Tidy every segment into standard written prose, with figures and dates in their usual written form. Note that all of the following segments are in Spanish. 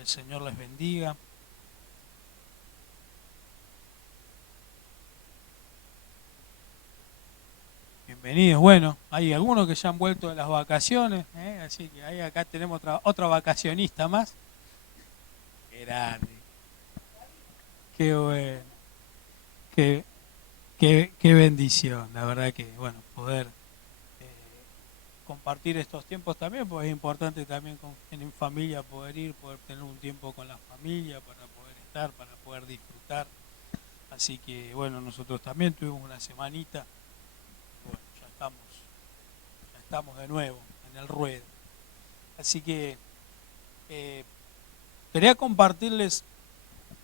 el Señor les bendiga. Bienvenidos. Bueno, hay algunos que ya han vuelto de las vacaciones, así que ahí acá tenemos otra vacacionista más. Qué grande, qué bueno, qué, qué bendición, la verdad que, bueno, poder compartir estos tiempos también, pues es importante también en familia poder ir, poder tener un tiempo con la familia para poder estar, para poder disfrutar. Así que, bueno, nosotros también tuvimos una semanita, bueno, ya estamos de nuevo en el ruedo. Así que eh, quería compartirles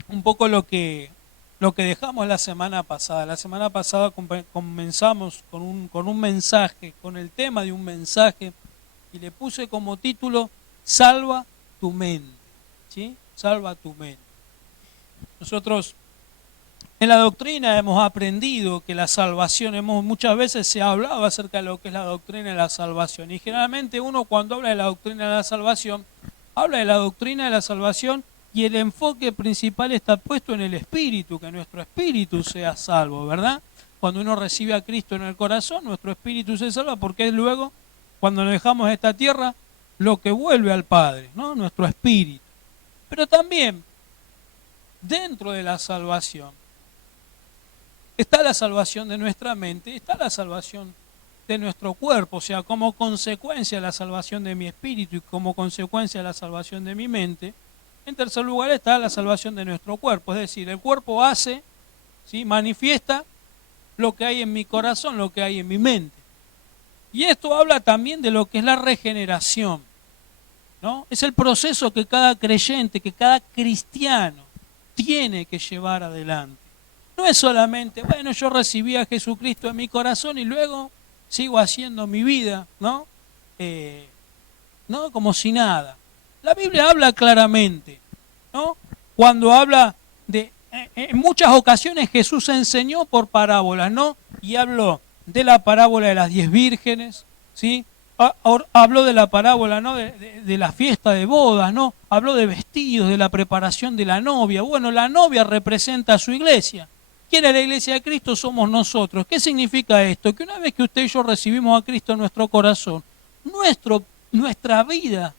un poco lo que dejamos la semana pasada. La semana pasada comenzamos con un mensaje, con el tema de un mensaje, y le puse como título, Salva tu mente. ¿Sí? Salva tu mente. Nosotros en la doctrina hemos aprendido que la salvación, muchas veces se ha hablado acerca de lo que es la doctrina de la salvación. Y generalmente uno cuando habla de la doctrina de la salvación, habla de la doctrina de la salvación y el enfoque principal está puesto en el espíritu, que nuestro espíritu sea salvo, ¿verdad? Cuando uno recibe a Cristo en el corazón, nuestro espíritu se salva porque es luego, cuando nos dejamos esta tierra, lo que vuelve al Padre, ¿no? Nuestro espíritu. Pero también, dentro de la salvación, está la salvación de nuestra mente, está la salvación de nuestro cuerpo, o sea, como consecuencia de la salvación de mi espíritu y como consecuencia de la salvación de mi mente. En tercer lugar está la salvación de nuestro cuerpo, es decir, el cuerpo hace, ¿sí?, manifiesta lo que hay en mi corazón, lo que hay en mi mente. Y esto habla también de lo que es la regeneración, ¿no? Es el proceso que cada creyente, que cada cristiano tiene que llevar adelante. No es solamente, bueno, yo recibí a Jesucristo en mi corazón y luego sigo haciendo mi vida, ¿no? ¿No? Como si nada. La Biblia habla claramente, ¿no? Cuando habla de, en muchas ocasiones Jesús enseñó por parábolas, ¿no? Y habló de la parábola de las 10 vírgenes, ¿sí? Habló de la parábola, ¿no?, de la fiesta de bodas, ¿no? Habló de vestidos, de la preparación de la novia. Bueno, la novia representa a su iglesia. ¿Quién es la iglesia de Cristo? Somos nosotros. ¿Qué significa esto? Que una vez que usted y yo recibimos a Cristo en nuestro corazón, nuestra vida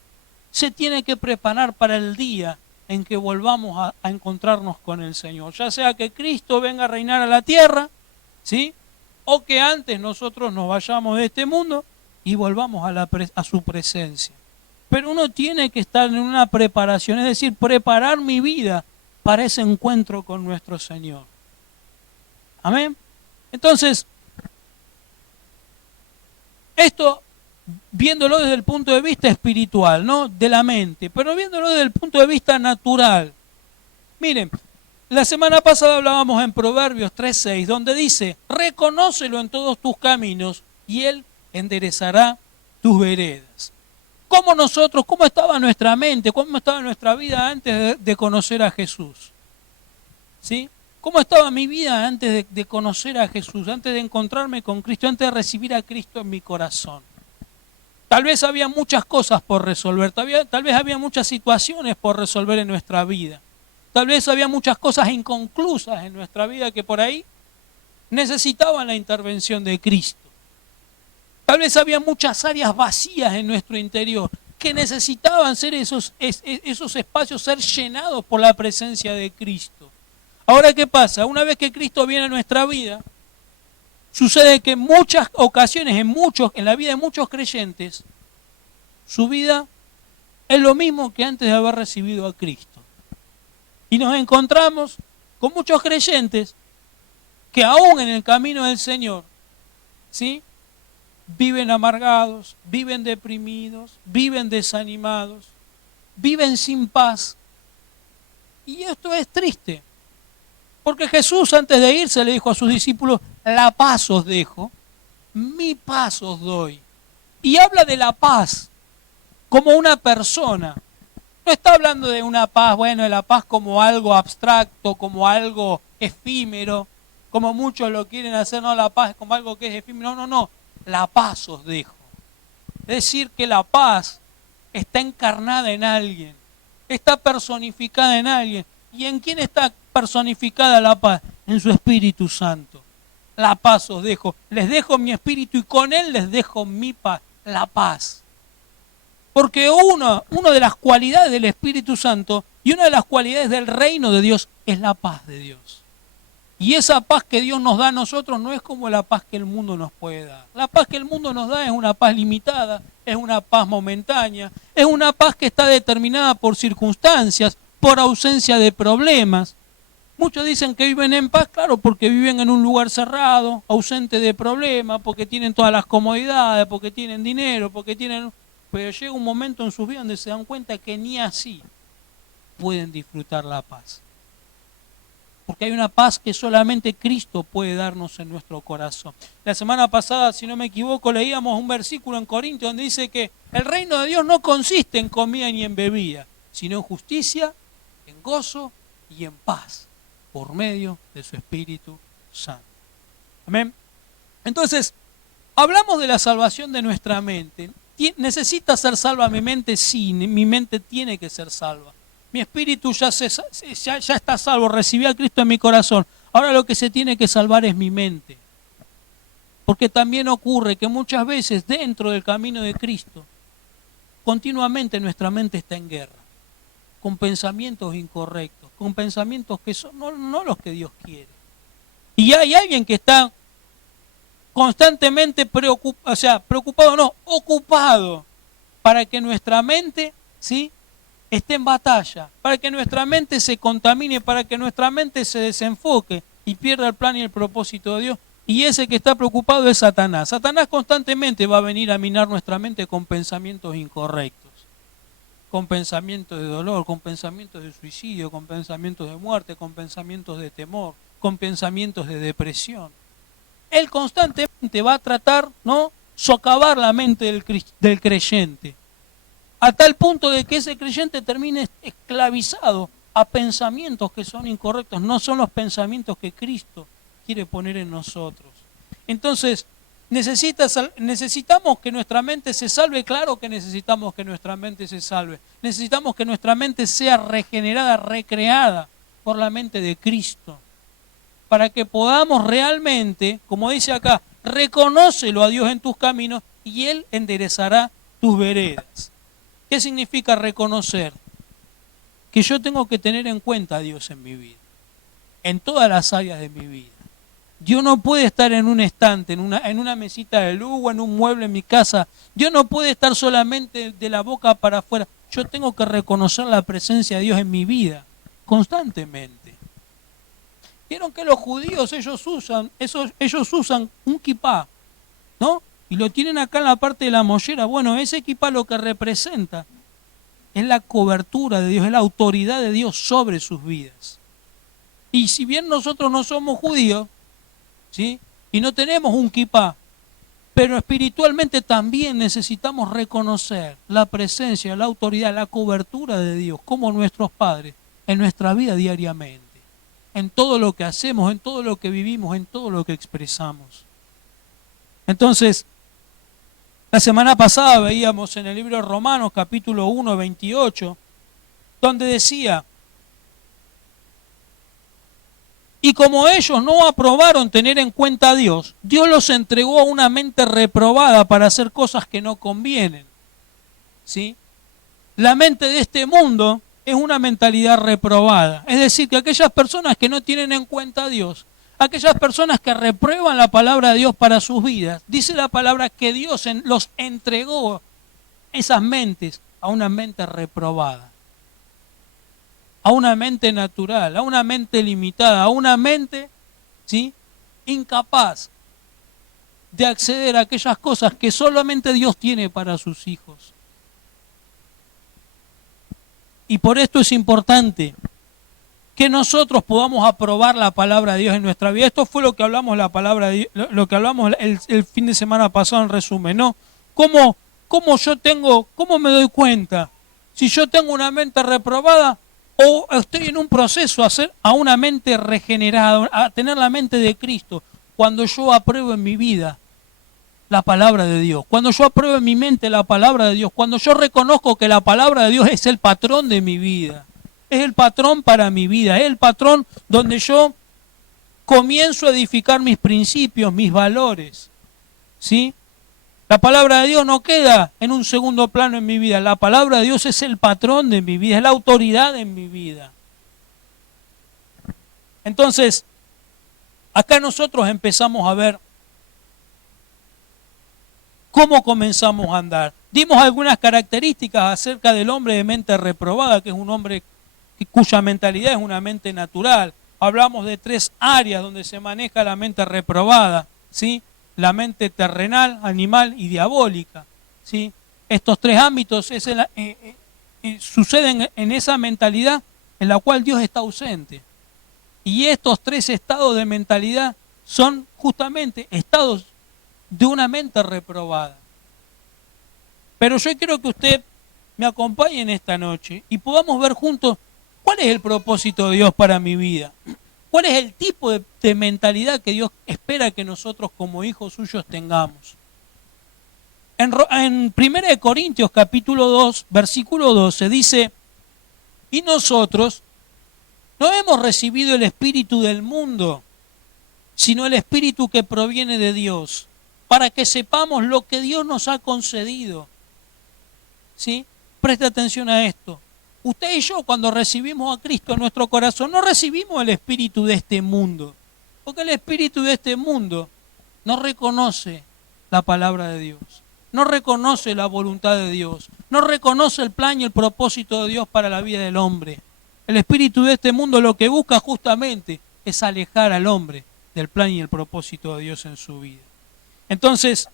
se tiene que preparar para el día en que volvamos a encontrarnos con el Señor. Ya sea que Cristo venga a reinar a la tierra, ¿sí?, o que antes nosotros nos vayamos de este mundo y volvamos a su presencia. Pero uno tiene que estar en una preparación, es decir, preparar mi vida para ese encuentro con nuestro Señor. Amén. Entonces, esto viéndolo desde el punto de vista espiritual, ¿no?, de la mente, pero viéndolo desde el punto de vista natural. Miren, la semana pasada hablábamos en Proverbios 3:6, donde dice, reconócelo en todos tus caminos y Él enderezará tus veredas. ¿Cómo estaba nuestra mente, cómo estaba nuestra vida antes de conocer a Jesús? ¿Sí? ¿Cómo estaba mi vida antes de conocer a Jesús, antes de encontrarme con Cristo, antes de recibir a Cristo en mi corazón? Tal vez había muchas cosas por resolver, tal vez había muchas situaciones por resolver en nuestra vida. Tal vez había muchas cosas inconclusas en nuestra vida que por ahí necesitaban la intervención de Cristo. Tal vez había muchas áreas vacías en nuestro interior que necesitaban ser esos espacios ser llenados por la presencia de Cristo. Ahora, ¿qué pasa? Una vez que Cristo viene a nuestra vida, sucede que en muchas ocasiones, en la vida de muchos creyentes, su vida es lo mismo que antes de haber recibido a Cristo. Y nos encontramos con muchos creyentes que aún en el camino del Señor, ¿sí?, viven amargados, viven deprimidos, viven desanimados, viven sin paz. Y esto es triste, porque Jesús antes de irse le dijo a sus discípulos, la paz os dejo, mi paz os doy. Y habla de la paz como una persona. No está hablando de una paz, bueno, de la paz como algo abstracto, como algo efímero, como muchos lo quieren hacer, no, la paz como algo que es efímero, no, la paz os dejo. Es decir, que la paz está encarnada en alguien, está personificada en alguien. ¿Y en quién está personificada la paz? En su Espíritu Santo. La paz os dejo. Les dejo mi espíritu y con él les dejo mi paz. La paz. Porque una de las cualidades del Espíritu Santo y una de las cualidades del reino de Dios es la paz de Dios. Y esa paz que Dios nos da a nosotros no es como la paz que el mundo nos puede dar. La paz que el mundo nos da es una paz limitada, es una paz momentánea, es una paz que está determinada por circunstancias, por ausencia de problemas. Muchos dicen que viven en paz, claro, porque viven en un lugar cerrado, ausente de problemas, porque tienen todas las comodidades, porque tienen dinero, porque tienen... Pero llega un momento en sus vidas donde se dan cuenta que ni así pueden disfrutar la paz. Porque hay una paz que solamente Cristo puede darnos en nuestro corazón. La semana pasada, si no me equivoco, leíamos un versículo en Corintios donde dice que el reino de Dios no consiste en comida ni en bebida, sino en justicia, en gozo y en paz, por medio de su Espíritu Santo. Amén. Entonces, hablamos de la salvación de nuestra mente. ¿Necesita ser salva mi mente? Sí, mi mente tiene que ser salva. Mi espíritu ya está salvo, recibí a Cristo en mi corazón. Ahora lo que se tiene que salvar es mi mente. Porque también ocurre que muchas veces dentro del camino de Cristo, continuamente nuestra mente está en guerra, con pensamientos incorrectos, con pensamientos que son no los que Dios quiere. Y hay alguien que está constantemente ocupado para que nuestra mente, ¿sí?, esté en batalla, para que nuestra mente se contamine, para que nuestra mente se desenfoque y pierda el plan y el propósito de Dios. Y ese que está preocupado es Satanás. Satanás constantemente va a venir a minar nuestra mente con pensamientos incorrectos, con pensamientos de dolor, con pensamientos de suicidio, con pensamientos de muerte, con pensamientos de temor, con pensamientos de depresión. Él constantemente va a tratar, ¿no?, socavar la mente del creyente, a tal punto de que ese creyente termine esclavizado a pensamientos que son incorrectos, no son los pensamientos que Cristo quiere poner en nosotros. Entonces, necesitamos que nuestra mente se salve, claro que necesitamos que nuestra mente se salve. Necesitamos que nuestra mente sea regenerada, recreada por la mente de Cristo, para que podamos realmente, como dice acá, reconócelo a Dios en tus caminos y Él enderezará tus veredas. ¿Qué significa reconocer? Que yo tengo que tener en cuenta a Dios en mi vida, en todas las áreas de mi vida. Dios no puede estar en un estante, en una mesita de luz o en un mueble en mi casa. Dios no puede estar solamente de la boca para afuera. Yo tengo que reconocer la presencia de Dios en mi vida, constantemente. Vieron que los judíos, ellos usan un kipá, ¿no? Y lo tienen acá en la parte de la mollera. Bueno, ese kipá lo que representa es la cobertura de Dios, es la autoridad de Dios sobre sus vidas. Y si bien nosotros no somos judíos, ¿sí?, y no tenemos un kipá, pero espiritualmente también necesitamos reconocer la presencia, la autoridad, la cobertura de Dios como nuestros padres en nuestra vida diariamente, en todo lo que hacemos, en todo lo que vivimos, en todo lo que expresamos. Entonces, la semana pasada veíamos en el libro de Romanos, capítulo 1, 28, donde decía: y como ellos no aprobaron tener en cuenta a Dios, Dios los entregó a una mente reprobada para hacer cosas que no convienen, ¿sí? La mente de este mundo es una mentalidad reprobada. Es decir, que aquellas personas que no tienen en cuenta a Dios, aquellas personas que reprueban la palabra de Dios para sus vidas, dice la palabra que Dios los entregó esas mentes a una mente reprobada, a una mente natural, a una mente limitada, a una mente, ¿sí?, incapaz de acceder a aquellas cosas que solamente Dios tiene para sus hijos. Y por esto es importante que nosotros podamos aprobar la palabra de Dios en nuestra vida. Esto fue lo que hablamos lo que hablamos el fin de semana pasado en resumen, ¿no? ¿Cómo me doy cuenta si yo tengo una mente reprobada o estoy en un proceso a una mente regenerada, a tener la mente de Cristo? Cuando yo apruebo en mi vida la palabra de Dios, cuando yo apruebo en mi mente la palabra de Dios, cuando yo reconozco que la palabra de Dios es el patrón de mi vida, es el patrón para mi vida, es el patrón donde yo comienzo a edificar mis principios, mis valores, ¿sí? La palabra de Dios no queda en un segundo plano en mi vida, la palabra de Dios es el patrón de mi vida, es la autoridad en mi vida. Entonces, acá nosotros empezamos a ver cómo comenzamos a andar. Dimos algunas características acerca del hombre de mente reprobada, que es un hombre cuya mentalidad es una mente natural. Hablamos de 3 áreas donde se maneja la mente reprobada, ¿sí? La mente terrenal, animal y diabólica, ¿sí? Estos 3 ámbitos suceden en esa mentalidad en la cual Dios está ausente. Y estos 3 estados de mentalidad son justamente estados de una mente reprobada. Pero yo quiero que usted me acompañe en esta noche y podamos ver juntos cuál es el propósito de Dios para mi vida. ¿Cuál es el tipo de mentalidad que Dios espera que nosotros como hijos suyos tengamos? En 1 Corintios capítulo 2, versículo 12 dice, y nosotros no hemos recibido el espíritu del mundo, sino el espíritu que proviene de Dios, para que sepamos lo que Dios nos ha concedido. ¿Sí? Preste atención a esto. Usted y yo, cuando recibimos a Cristo en nuestro corazón, no recibimos el espíritu de este mundo, porque el espíritu de este mundo no reconoce la palabra de Dios, no reconoce la voluntad de Dios, no reconoce el plan y el propósito de Dios para la vida del hombre. El espíritu de este mundo lo que busca justamente es alejar al hombre del plan y el propósito de Dios en su vida. Entonces,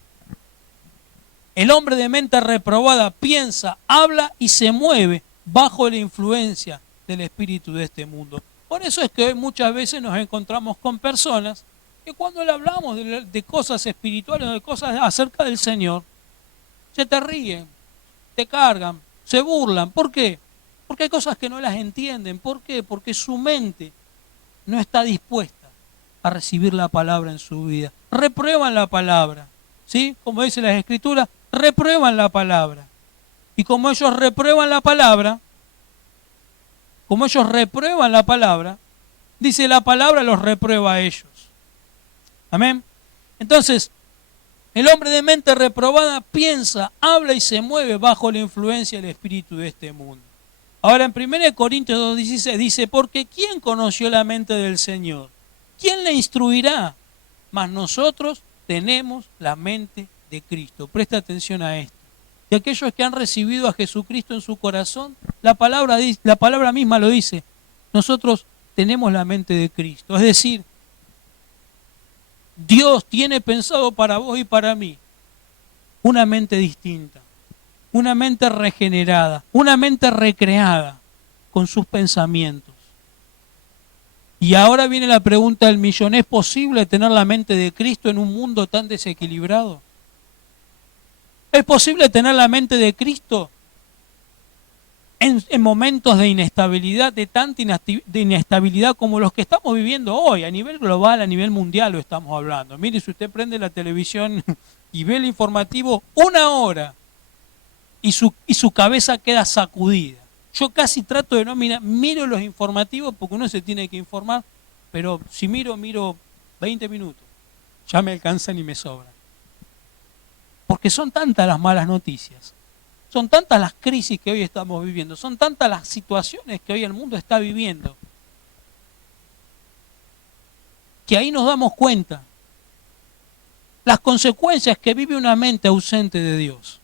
el hombre de mente reprobada piensa, habla y se mueve bajo la influencia del espíritu de este mundo. Por eso es que hoy muchas veces nos encontramos con personas que cuando le hablamos de cosas espirituales, de cosas acerca del Señor, se te ríen, te cargan, se burlan. ¿Por qué? Porque hay cosas que no las entienden. ¿Por qué? Porque su mente no está dispuesta a recibir la palabra en su vida. Reprueban la palabra, ¿sí? Como dice las Escrituras, reprueban la palabra. Y como ellos reprueban la palabra, dice la palabra los reprueba a ellos. Amén. Entonces, el hombre de mente reprobada piensa, habla y se mueve bajo la influencia del espíritu de este mundo. Ahora en 1 Corintios 2:16 dice, porque ¿quién conoció la mente del Señor? ¿Quién le instruirá? Mas nosotros tenemos la mente de Cristo. Presta atención a esto. Y aquellos que han recibido a Jesucristo en su corazón, la palabra misma lo dice, nosotros tenemos la mente de Cristo. Es decir, Dios tiene pensado para vos y para mí una mente distinta, una mente regenerada, una mente recreada con sus pensamientos. Y ahora viene la pregunta del millón, ¿es posible tener la mente de Cristo en un mundo tan desequilibrado? ¿Es posible tener la mente de Cristo en momentos de inestabilidad, de tanta inestabilidad como los que estamos viviendo hoy, a nivel global, a nivel mundial lo estamos hablando? Mire, si usted prende la televisión y ve el informativo 1 hora y su cabeza queda sacudida. Yo casi trato de no mirar, miro los informativos porque uno se tiene que informar, pero si miro 20 minutos, ya me alcanzan y me sobran. Porque son tantas las malas noticias, son tantas las crisis que hoy estamos viviendo, son tantas las situaciones que hoy el mundo está viviendo, que ahí nos damos cuenta las consecuencias que vive una mente ausente de Dios.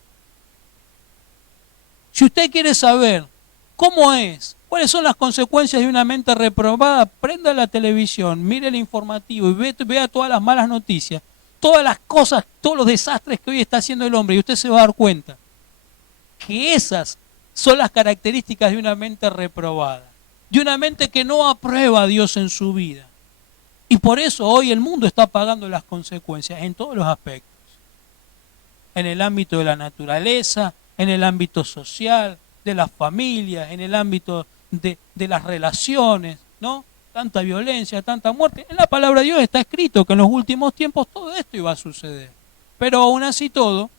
Si usted quiere saber cómo es, cuáles son las consecuencias de una mente reprobada, prenda la televisión, mire el informativo y vea todas las malas noticias, todas las cosas, todos los desastres que hoy está haciendo el hombre, y usted se va a dar cuenta que esas son las características de una mente reprobada, de una mente que no aprueba a Dios en su vida. Y por eso hoy el mundo está pagando las consecuencias en todos los aspectos. En el ámbito de la naturaleza, en el ámbito social, de las familias, en el ámbito de las relaciones, ¿no? Tanta violencia, tanta muerte. En la palabra de Dios está escrito que en los últimos tiempos todo esto iba a suceder. Pero aún así todo,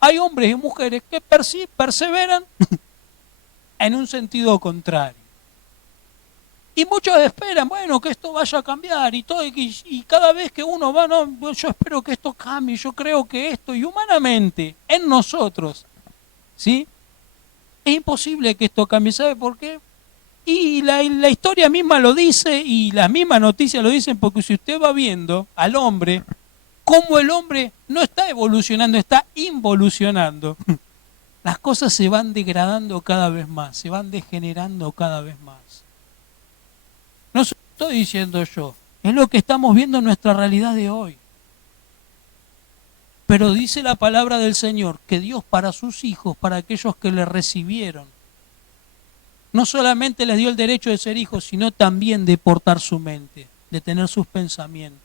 hay hombres y mujeres que perseveran en un sentido contrario. Y muchos esperan, bueno, que esto vaya a cambiar y todo, y cada vez que uno va, no, yo espero que esto cambie, yo creo que esto, y humanamente, en nosotros, ¿sí? Es imposible que esto cambie, ¿sabe por qué? Y la historia misma lo dice, y las mismas noticias lo dicen, porque si usted va viendo al hombre, cómo el hombre no está evolucionando, está involucionando. Las cosas se van degradando cada vez más, se van degenerando cada vez más. No estoy diciendo yo, es lo que estamos viendo en nuestra realidad de hoy. Pero dice la palabra del Señor que Dios para sus hijos, para aquellos que le recibieron, no solamente les dio el derecho de ser hijos, sino también de portar su mente, de tener sus pensamientos,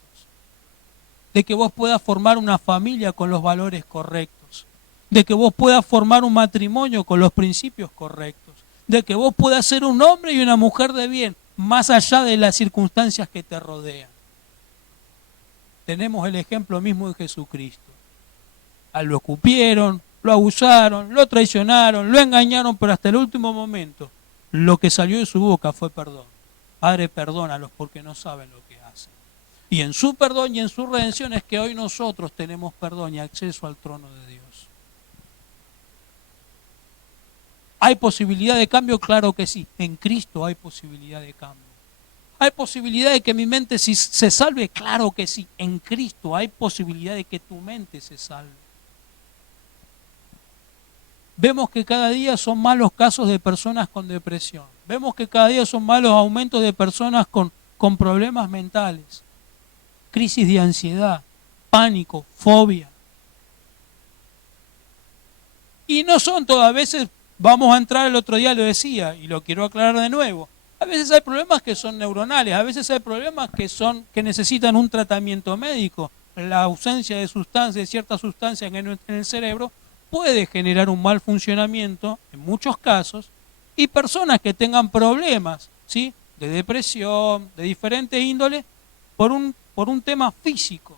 de que vos puedas formar una familia con los valores correctos, de que vos puedas formar un matrimonio con los principios correctos, de que vos puedas ser un hombre y una mujer de bien, más allá de las circunstancias que te rodean. Tenemos el ejemplo mismo de Jesucristo. A lo escupieron, lo abusaron, lo traicionaron, lo engañaron, pero hasta el último momento lo que salió de su boca fue perdón. Padre, perdónalos porque no saben lo que hacen. Y en su perdón y en su redención es que hoy nosotros tenemos perdón y acceso al trono de Dios. ¿Hay posibilidad de cambio? Claro que sí. En Cristo hay posibilidad de cambio. ¿Hay posibilidad de que mi mente se salve? Claro que sí. En Cristo hay posibilidad de que tu mente se salve. Vemos que cada día son más los casos de personas con depresión. Vemos que cada día son más los aumentos de personas con problemas mentales. Crisis de ansiedad, pánico, fobia. Y no son todas veces, vamos a entrar el otro día, lo decía, y lo quiero aclarar de nuevo. A veces hay problemas que son neuronales, a veces hay problemas que necesitan un tratamiento médico. La ausencia de sustancias, de ciertas sustancias en el cerebro, puede generar un mal funcionamiento, en muchos casos, y personas que tengan problemas, ¿sí?, de depresión, de diferentes índoles, por un tema físico.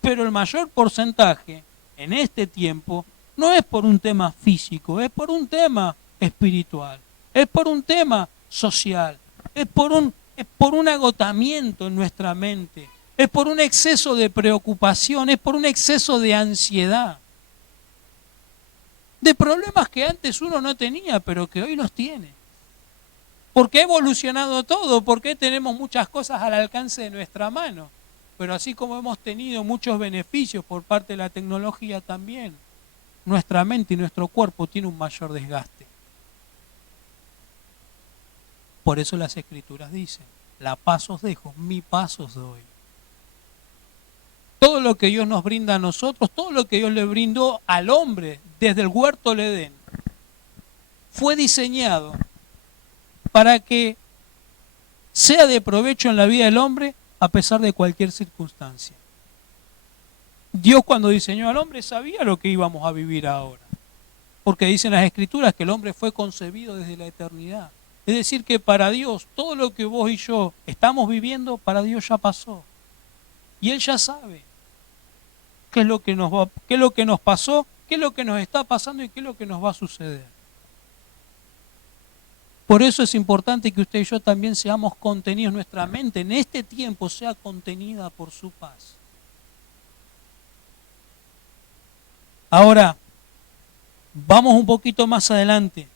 Pero el mayor porcentaje en este tiempo no es por un tema físico, es por un tema espiritual, es por un tema social, es por un agotamiento en nuestra mente, es por un exceso de preocupación, es por un exceso de ansiedad, de problemas que antes uno no tenía, pero que hoy los tiene. Porque ha evolucionado todo, porque tenemos muchas cosas al alcance de nuestra mano, pero así como hemos tenido muchos beneficios por parte de la tecnología también, nuestra mente y nuestro cuerpo tienen un mayor desgaste. Por eso las Escrituras dicen, la paz os dejo, mi paz os doy. Todo lo que Dios nos brinda a nosotros, todo lo que Dios le brindó al hombre desde el huerto del Edén, fue diseñado para que sea de provecho en la vida del hombre a pesar de cualquier circunstancia. Dios cuando diseñó al hombre sabía lo que íbamos a vivir ahora, porque dicen las Escrituras que el hombre fue concebido desde la eternidad. Es decir, que para Dios todo lo que vos y yo estamos viviendo, para Dios ya pasó. Y Él ya sabe qué es lo que nos pasó, qué es lo que nos está pasando y qué es lo que nos va a suceder. Por eso es importante que usted y yo también seamos contenidos, nuestra mente en este tiempo sea contenida por su paz. Ahora, vamos un poquito más adelante.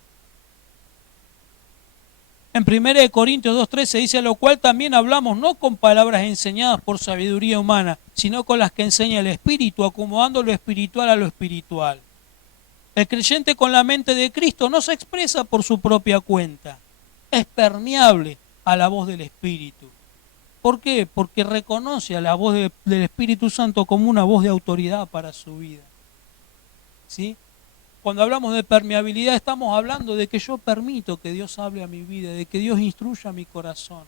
En 1 Corintios 2:13 dice, lo cual también hablamos no con palabras enseñadas por sabiduría humana, sino con las que enseña el Espíritu, acomodando lo espiritual a lo espiritual. El creyente con la mente de Cristo no se expresa por su propia cuenta, es permeable a la voz del Espíritu. ¿Por qué? Porque reconoce a la voz del Espíritu Santo como una voz de autoridad para su vida. ¿Sí? Cuando hablamos de permeabilidad estamos hablando de que yo permito que Dios hable a mi vida, de que Dios instruya mi corazón,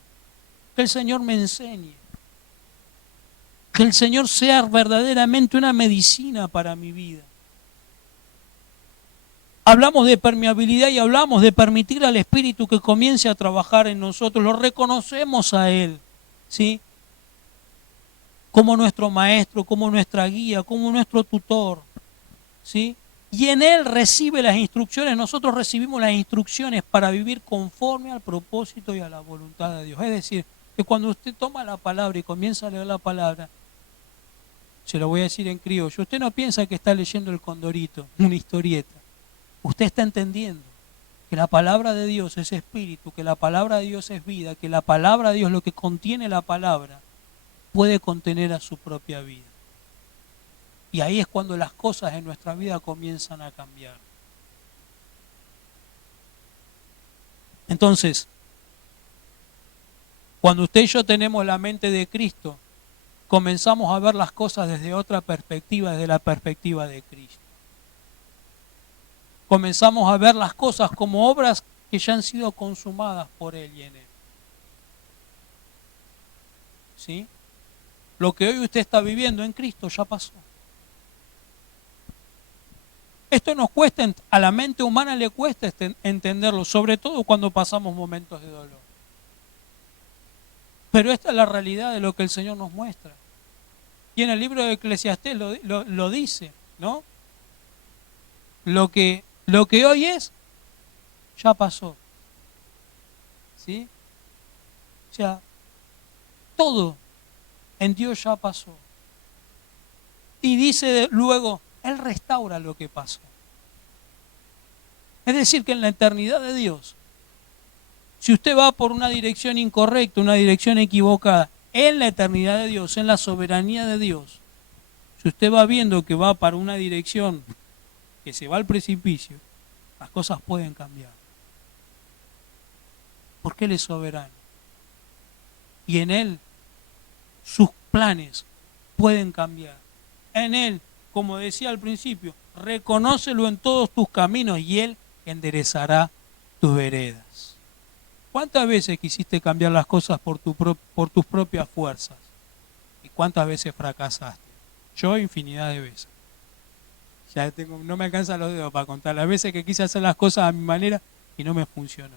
que el Señor me enseñe, que el Señor sea verdaderamente una medicina para mi vida. Hablamos de permeabilidad y hablamos de permitir al Espíritu que comience a trabajar en nosotros, lo reconocemos a Él, ¿sí? como nuestro maestro, como nuestra guía, como nuestro tutor, ¿sí? Y en Él recibe las instrucciones, nosotros recibimos las instrucciones para vivir conforme al propósito y a la voluntad de Dios. Es decir, que cuando usted toma la palabra y comienza a leer la palabra, se lo voy a decir en criollo, usted no piensa que está leyendo el Condorito, una historieta. Usted está entendiendo que la palabra de Dios es espíritu, que la palabra de Dios es vida, que la palabra de Dios, lo que contiene la palabra, puede contener a su propia vida. Y ahí es cuando las cosas en nuestra vida comienzan a cambiar. Entonces, cuando usted y yo tenemos la mente de Cristo, comenzamos a ver las cosas desde otra perspectiva, desde la perspectiva de Cristo. Comenzamos a ver las cosas como obras que ya han sido consumadas por Él y en Él. ¿Sí? Lo que hoy usted está viviendo en Cristo ya pasó. Esto nos cuesta, a la mente humana le cuesta entenderlo, sobre todo cuando pasamos momentos de dolor. Pero esta es la realidad de lo que el Señor nos muestra. Y en el libro de Eclesiastés lo dice, ¿no? Lo que hoy es, ya pasó. ¿Sí? O sea, todo en Dios ya pasó. Y dice luego, Él restaura lo que pasó. Es decir, que en la eternidad de Dios, si usted va por una dirección incorrecta, una dirección equivocada, en la eternidad de Dios, en la soberanía de Dios, si usted va viendo que va para una dirección que se va al precipicio, las cosas pueden cambiar. Porque Él es soberano. Y en Él sus planes pueden cambiar. En Él, como decía al principio, reconócelo en todos tus caminos y Él enderezará tus veredas. ¿Cuántas veces quisiste cambiar las cosas por tus propias fuerzas? ¿Y cuántas veces fracasaste? Yo infinidad de veces. Ya no me alcanzan los dedos para contar las veces que quise hacer las cosas a mi manera y no me funcionó.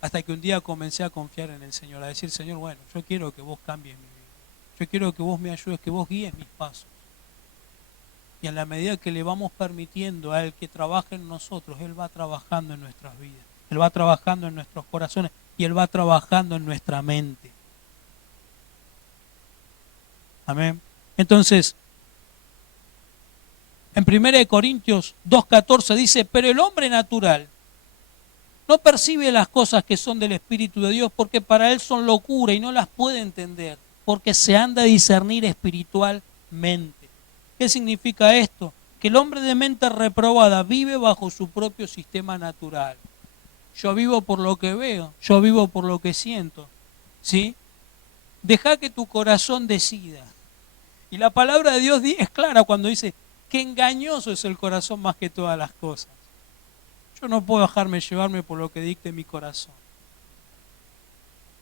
Hasta que un día comencé a confiar en el Señor, a decir, Señor, bueno, yo quiero que vos cambies mi vida. Yo quiero que vos me ayudes, que vos guíes mis pasos. Y en la medida que le vamos permitiendo a Él que trabaje en nosotros, Él va trabajando en nuestras vidas. Él va trabajando en nuestros corazones y Él va trabajando en nuestra mente. Amén. Entonces, en 1 Corintios 2:14 dice, pero el hombre natural no percibe las cosas que son del Espíritu de Dios porque para él son locura y no las puede entender porque se han de discernir espiritualmente. ¿Qué significa esto? Que el hombre de mente reprobada vive bajo su propio sistema natural. Yo vivo por lo que veo, yo vivo por lo que siento. ¿Sí? Deja que tu corazón decida. Y la palabra de Dios es clara cuando dice que engañoso es el corazón más que todas las cosas. Yo no puedo dejarme llevarme por lo que dicte mi corazón.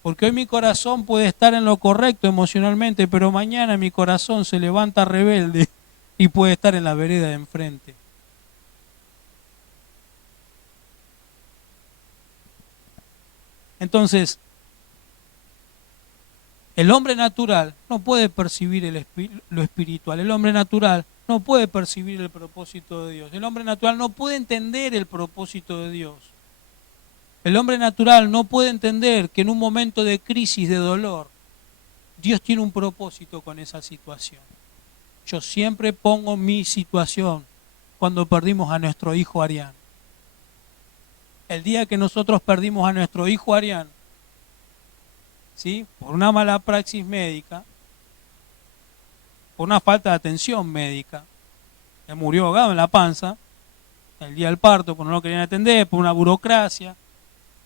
Porque hoy mi corazón puede estar en lo correcto emocionalmente, pero mañana mi corazón se levanta rebelde y puede estar en la vereda de enfrente. Entonces, el hombre natural no puede percibir lo espiritual. El hombre natural no puede percibir el propósito de Dios. El hombre natural no puede entender el propósito de Dios. El hombre natural no puede entender que en un momento de crisis, de dolor, Dios tiene un propósito con esa situación. Yo siempre pongo mi situación cuando perdimos a nuestro hijo Arián. El día que nosotros perdimos a nuestro hijo Arián, ¿sí? Por una mala praxis médica, por una falta de atención médica, él murió ahogado en la panza, el día del parto, porque no lo querían atender, por una burocracia.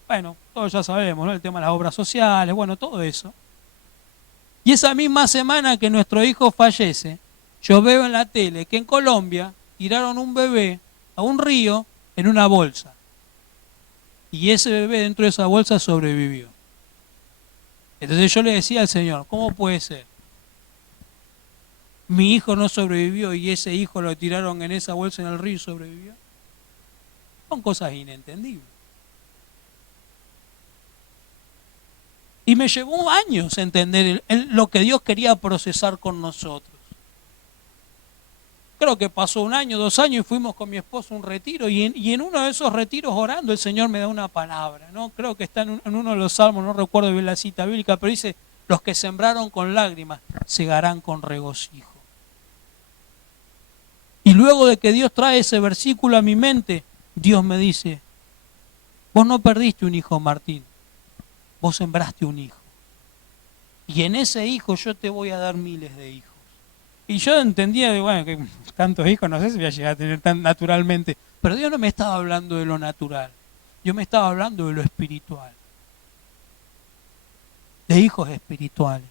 Bueno, todos ya sabemos, ¿no? El tema de las obras sociales, bueno, todo eso. Y esa misma semana que nuestro hijo fallece, yo veo en la tele que en Colombia tiraron un bebé a un río en una bolsa. Y ese bebé dentro de esa bolsa sobrevivió. Entonces yo le decía al Señor, ¿cómo puede ser? Mi hijo no sobrevivió y ese hijo lo tiraron en esa bolsa en el río y sobrevivió. Son cosas inentendibles. Y me llevó años entender lo que Dios quería procesar con nosotros. Creo que pasó 1 año, 2 años y fuimos con mi esposo a un retiro y en uno de esos retiros orando el Señor me da una palabra, ¿no? Creo que está en uno de los salmos, no recuerdo bien la cita bíblica, pero dice, los que sembraron con lágrimas segarán con regocijo. Y luego de que Dios trae ese versículo a mi mente, Dios me dice, vos no perdiste un hijo, Martín, vos sembraste un hijo. Y en ese hijo yo te voy a dar miles de hijos. Y yo entendía, bueno, que tantos hijos no sé si voy a llegar a tener tan naturalmente, pero Dios no me estaba hablando de lo natural, Dios me estaba hablando de lo espiritual, de hijos espirituales.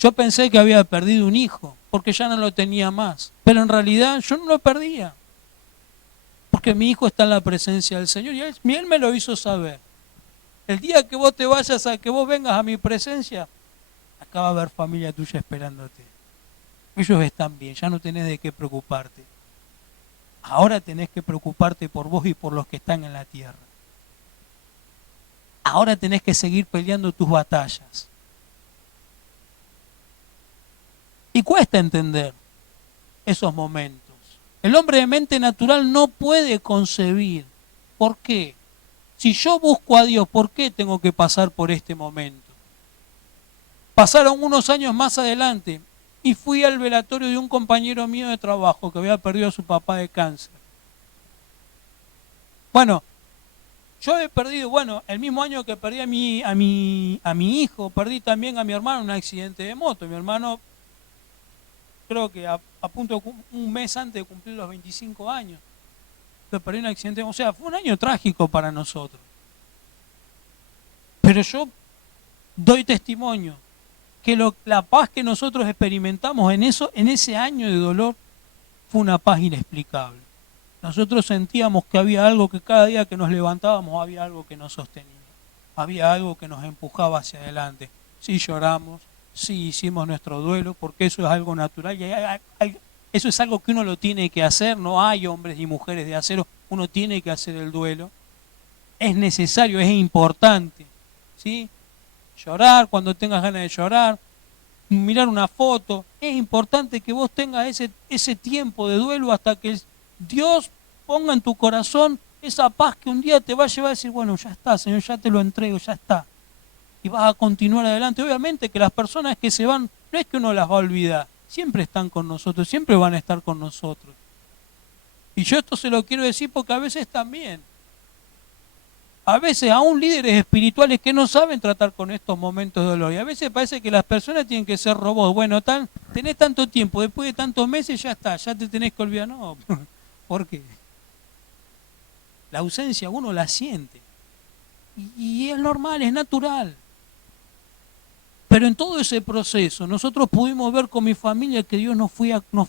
Yo pensé que había perdido un hijo, porque ya no lo tenía más, pero en realidad yo no lo perdía, porque mi hijo está en la presencia del Señor y él me lo hizo saber. El día que vos te vayas, que vos vengas a mi presencia, acá va a haber familia tuya esperándote. Ellos están bien, ya no tenés de qué preocuparte. Ahora tenés que preocuparte por vos y por los que están en la tierra. Ahora tenés que seguir peleando tus batallas. Y cuesta entender esos momentos. El hombre de mente natural no puede concebir. ¿Por qué? Si yo busco a Dios, ¿por qué tengo que pasar por este momento? Pasaron unos años más adelante y fui al velatorio de un compañero mío de trabajo que había perdido a su papá de cáncer. Bueno, yo he perdido, el mismo año que perdí a mi hijo, perdí también a mi hermano en un accidente de moto. Mi hermano, creo que a punto de un mes antes de cumplir los 25 años, que perdí un accidente de moto. O sea, fue un año trágico para nosotros. Pero yo doy testimonio que la paz que nosotros experimentamos en ese año de dolor fue una paz inexplicable. Nosotros sentíamos que había algo que cada día que nos levantábamos había algo que nos sostenía, había algo que nos empujaba hacia adelante. Sí lloramos, sí hicimos nuestro duelo, porque eso es algo natural y eso es algo que uno lo tiene que hacer, no hay hombres y mujeres de acero, uno tiene que hacer el duelo. Es necesario, es importante, ¿sí? Llorar cuando tengas ganas de llorar, mirar una foto, es importante que vos tengas ese tiempo de duelo hasta que Dios ponga en tu corazón esa paz que un día te va a llevar a decir, bueno, ya está, Señor, ya te lo entrego, ya está. Y vas a continuar adelante. Obviamente que las personas que se van, no es que uno las va a olvidar, siempre están con nosotros, siempre van a estar con nosotros. Y yo esto se lo quiero decir porque a veces también, aún líderes espirituales que no saben tratar con estos momentos de dolor. Y a veces parece que las personas tienen que ser robots. Bueno, tenés tanto tiempo, después de tantos meses ya está, ya te tenés que olvidar. No, ¿por qué? La ausencia uno la siente. Y es normal, es natural. Pero en todo ese proceso nosotros pudimos ver con mi familia que Dios nos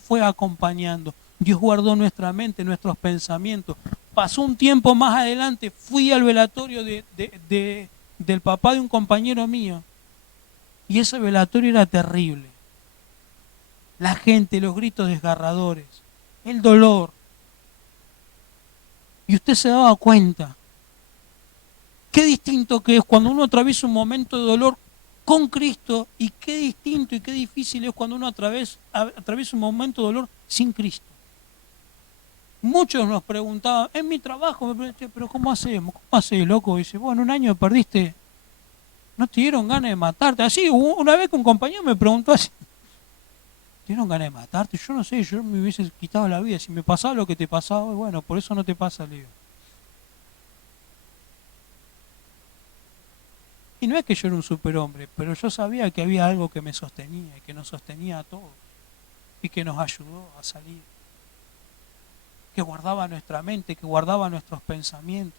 fue acompañando. Dios guardó nuestra mente, nuestros pensamientos. Pasó un tiempo más adelante, fui al velatorio del papá de un compañero mío. Y ese velatorio era terrible. La gente, los gritos desgarradores, el dolor. Y usted se daba cuenta. Qué distinto que es cuando uno atraviesa un momento de dolor con Cristo y qué distinto y qué difícil es cuando uno atraviesa un momento de dolor sin Cristo. Muchos nos preguntaban, en mi trabajo me pregunté, pero ¿cómo hacemos? ¿Cómo haces, loco? Y dice, bueno, 1 año perdiste, ¿no te dieron ganas de matarte? Así, una vez que un compañero me preguntó así, ¿te dieron ganas de matarte? Yo no sé, yo me hubiese quitado la vida. Si me pasaba lo que te pasaba hoy, bueno, por eso no te pasa, le digo. Y no es que yo era un superhombre, pero yo sabía que había algo que me sostenía y que nos sostenía a todos y que nos ayudó a salir, que guardaba nuestra mente, que guardaba nuestros pensamientos.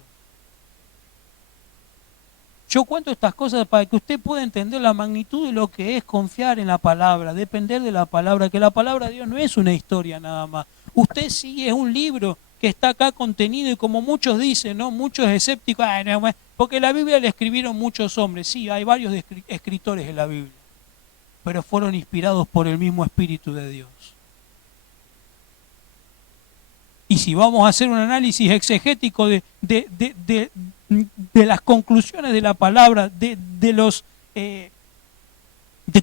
Yo cuento estas cosas para que usted pueda entender la magnitud de lo que es confiar en la palabra, depender de la palabra, que la palabra de Dios no es una historia nada más. Usted sí es un libro que está acá contenido y como muchos dicen, ¿no? Muchos escépticos, porque la Biblia la escribieron muchos hombres, sí, hay varios escritores en la Biblia, pero fueron inspirados por el mismo Espíritu de Dios. Y si vamos a hacer un análisis exegético de de las conclusiones de la palabra, de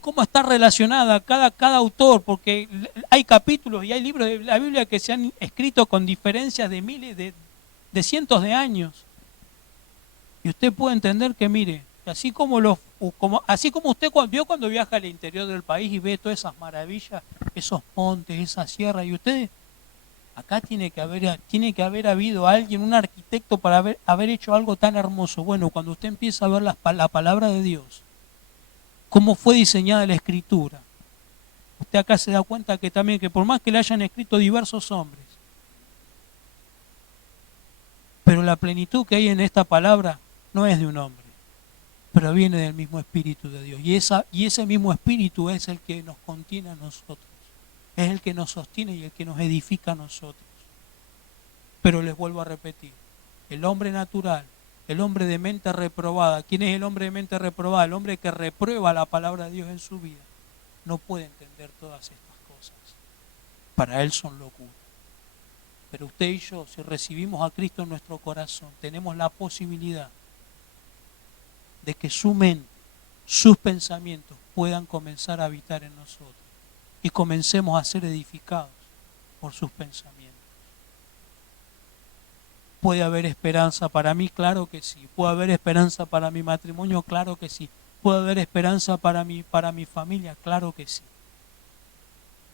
cómo está relacionada cada autor, porque hay capítulos y hay libros de la Biblia que se han escrito con diferencias de miles, de cientos de años. Y usted puede entender que, mire, así como usted vio cuando viaja al interior del país y ve todas esas maravillas, esos montes, esas sierras, y usted, acá tiene que haber habido alguien, un arquitecto para haber hecho algo tan hermoso. Bueno, cuando usted empieza a ver la palabra de Dios, cómo fue diseñada la escritura, usted acá se da cuenta que también, que por más que le hayan escrito diversos hombres, pero la plenitud que hay en esta palabra no es de un hombre, pero viene del mismo Espíritu de Dios. Y ese mismo Espíritu es el que nos contiene a nosotros, es el que nos sostiene y el que nos edifica a nosotros. Pero les vuelvo a repetir, el hombre natural, el hombre de mente reprobada, ¿quién es el hombre de mente reprobada? El hombre que reprueba la palabra de Dios en su vida, no puede entender todas estas cosas. Para él son locura. Pero usted y yo, si recibimos a Cristo en nuestro corazón, tenemos la posibilidad de que su mente, sus pensamientos puedan comenzar a habitar en nosotros y comencemos a ser edificados por sus pensamientos. ¿Puede haber esperanza para mí? Claro que sí. ¿Puede haber esperanza para mi matrimonio? Claro que sí. ¿Puede haber esperanza para mi familia? Claro que sí.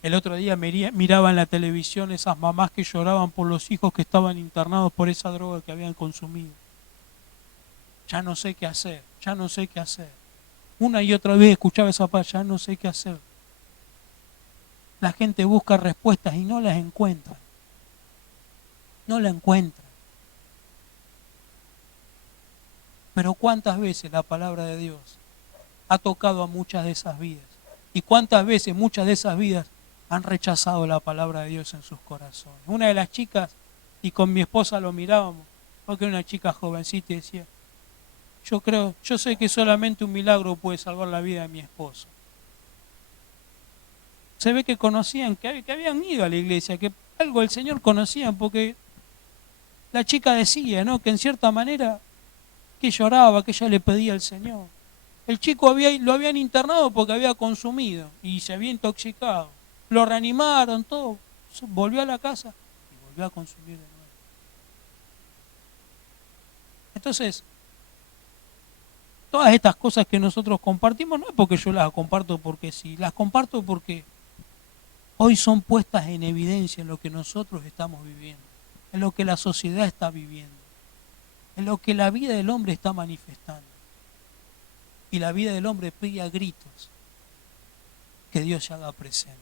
El otro día miraba en la televisión esas mamás que lloraban por los hijos que estaban internados por esa droga que habían consumido. Ya no sé qué hacer, ya no sé qué hacer. Una y otra vez escuchaba esa palabra, ya no sé qué hacer. La gente busca respuestas y no las encuentra. No la encuentra. Pero ¿cuántas veces la palabra de Dios ha tocado a muchas de esas vidas? ¿Y cuántas veces muchas de esas vidas han rechazado la palabra de Dios en sus corazones? Una de las chicas, y con mi esposa lo mirábamos, porque era una chica jovencita y decía, yo sé que solamente un milagro puede salvar la vida de mi esposo. Se ve que conocían, que habían ido a la iglesia, que algo del Señor conocían, porque la chica decía, ¿no?, que en cierta manera que lloraba, que ella le pedía al Señor. El chico lo habían internado porque había consumido y se había intoxicado. Lo reanimaron, todo. Volvió a la casa y volvió a consumir de nuevo. Entonces, todas estas cosas que nosotros compartimos no es porque yo las comparto porque sí, las comparto porque hoy son puestas en evidencia en lo que nosotros estamos viviendo, en lo que la sociedad está viviendo, en lo que la vida del hombre está manifestando. Y la vida del hombre pide a gritos que Dios se haga presente.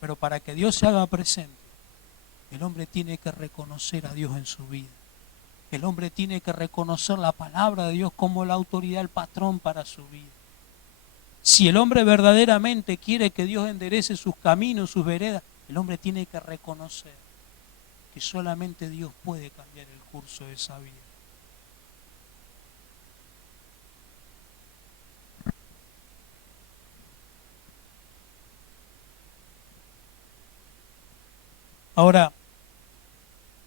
Pero para que Dios se haga presente, el hombre tiene que reconocer a Dios en su vida. El hombre tiene que reconocer la palabra de Dios como la autoridad, el patrón para su vida. Si el hombre verdaderamente quiere que Dios enderece sus caminos, sus veredas, el hombre tiene que reconocer que solamente Dios puede cambiar el curso de esa vida. Ahora,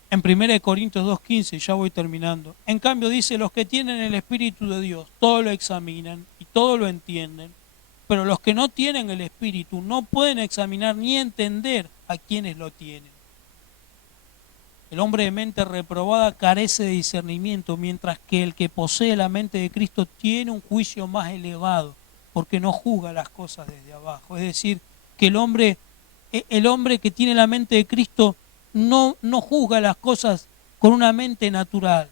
en 1 Corintios 2:15, ya voy terminando, en cambio dice, los que tienen el Espíritu de Dios, todo lo examinan y todo lo entienden, pero los que no tienen el Espíritu no pueden examinar ni entender a quienes lo tienen. El hombre de mente reprobada carece de discernimiento, mientras que el que posee la mente de Cristo tiene un juicio más elevado, porque no juzga las cosas desde abajo. Es decir, que el hombre que tiene la mente de Cristo no juzga las cosas con una mente natural.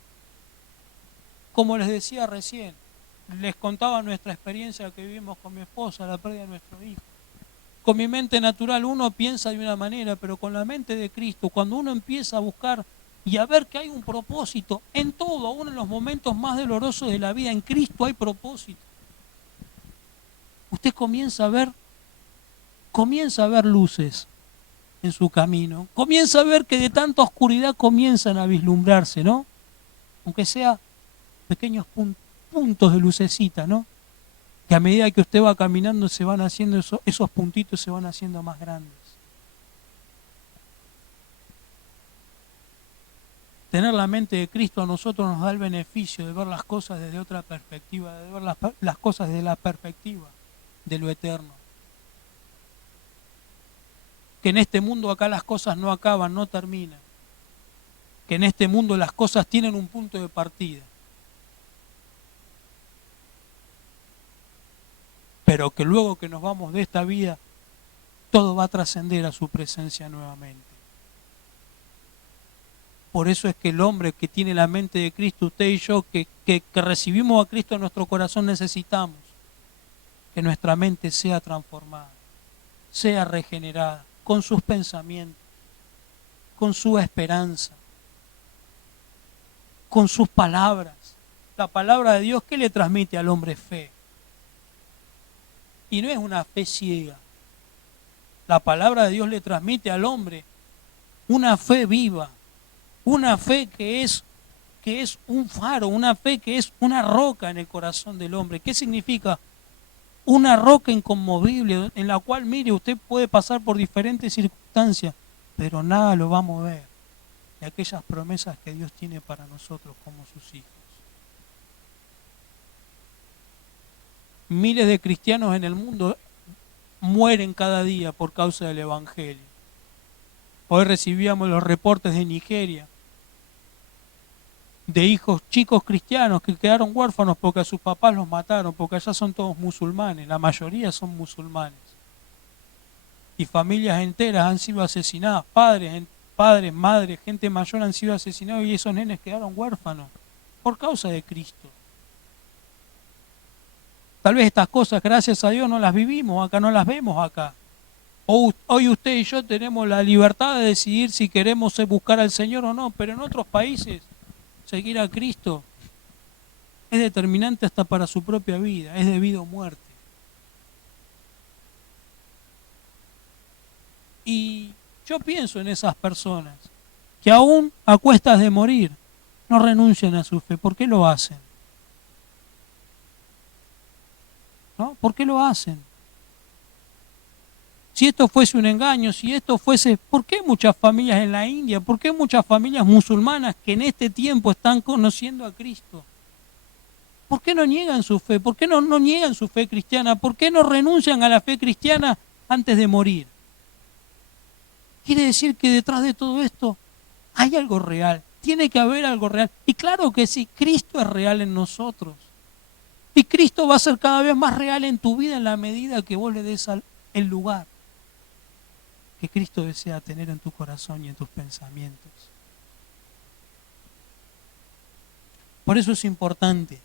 Como les decía recién, les contaba nuestra experiencia que vivimos con mi esposa, la pérdida de nuestro hijo. Con mi mente natural uno piensa de una manera, pero con la mente de Cristo, cuando uno empieza a buscar y a ver que hay un propósito en todo, aún en los momentos más dolorosos de la vida, en Cristo hay propósito. Usted comienza a ver luces en su camino, comienza a ver que de tanta oscuridad comienzan a vislumbrarse, ¿no? Aunque sea pequeños puntos de lucecita, ¿no? Que a medida que usted va caminando se van haciendo esos puntitos se van haciendo más grandes. Tener la mente de Cristo a nosotros nos da el beneficio de ver las cosas desde otra perspectiva, de ver las cosas desde la perspectiva de lo eterno. Que en este mundo acá las cosas no acaban, no terminan. Que en este mundo las cosas tienen un punto de partida. Pero que luego que nos vamos de esta vida, todo va a trascender a su presencia nuevamente. Por eso es que el hombre que tiene la mente de Cristo, usted y yo, que recibimos a Cristo en nuestro corazón, necesitamos que nuestra mente sea transformada, sea regenerada, con sus pensamientos, con su esperanza, con sus palabras. La palabra de Dios, ¿qué le transmite al hombre? Fe. Y no es una fe ciega. La palabra de Dios le transmite al hombre una fe viva, una fe que es un faro, una fe que es una roca en el corazón del hombre. ¿Qué significa? Una roca inconmovible en la cual, mire, usted puede pasar por diferentes circunstancias, pero nada lo va a mover de aquellas promesas que Dios tiene para nosotros como sus hijos. Miles de cristianos en el mundo mueren cada día por causa del Evangelio. Hoy recibíamos los reportes de Nigeria, de chicos cristianos que quedaron huérfanos porque a sus papás los mataron, porque allá son todos musulmanes, la mayoría son musulmanes. Y familias enteras han sido asesinadas, padres, madres, gente mayor han sido asesinados y esos nenes quedaron huérfanos por causa de Cristo. Tal vez estas cosas, gracias a Dios, no las vivimos acá, no las vemos acá. Hoy usted y yo tenemos la libertad de decidir si queremos buscar al Señor o no, pero en otros países seguir a Cristo es determinante hasta para su propia vida, es de vida o muerte. Y yo pienso en esas personas que aún a cuestas de morir no renuncian a su fe. ¿Por qué lo hacen? ¿No? ¿Por qué lo hacen? Si esto fuese un engaño, si esto fuese... ¿Por qué muchas familias en la India? ¿Por qué muchas familias musulmanas que en este tiempo están conociendo a Cristo? ¿Por qué no niegan su fe? ¿Por qué no niegan su fe cristiana? ¿Por qué no renuncian a la fe cristiana antes de morir? Quiere decir que detrás de todo esto hay algo real. Tiene que haber algo real. Y claro que sí, Cristo es real en nosotros. Y Cristo va a ser cada vez más real en tu vida en la medida que vos le des el lugar que Cristo desea tener en tu corazón y en tus pensamientos. Por eso es importante.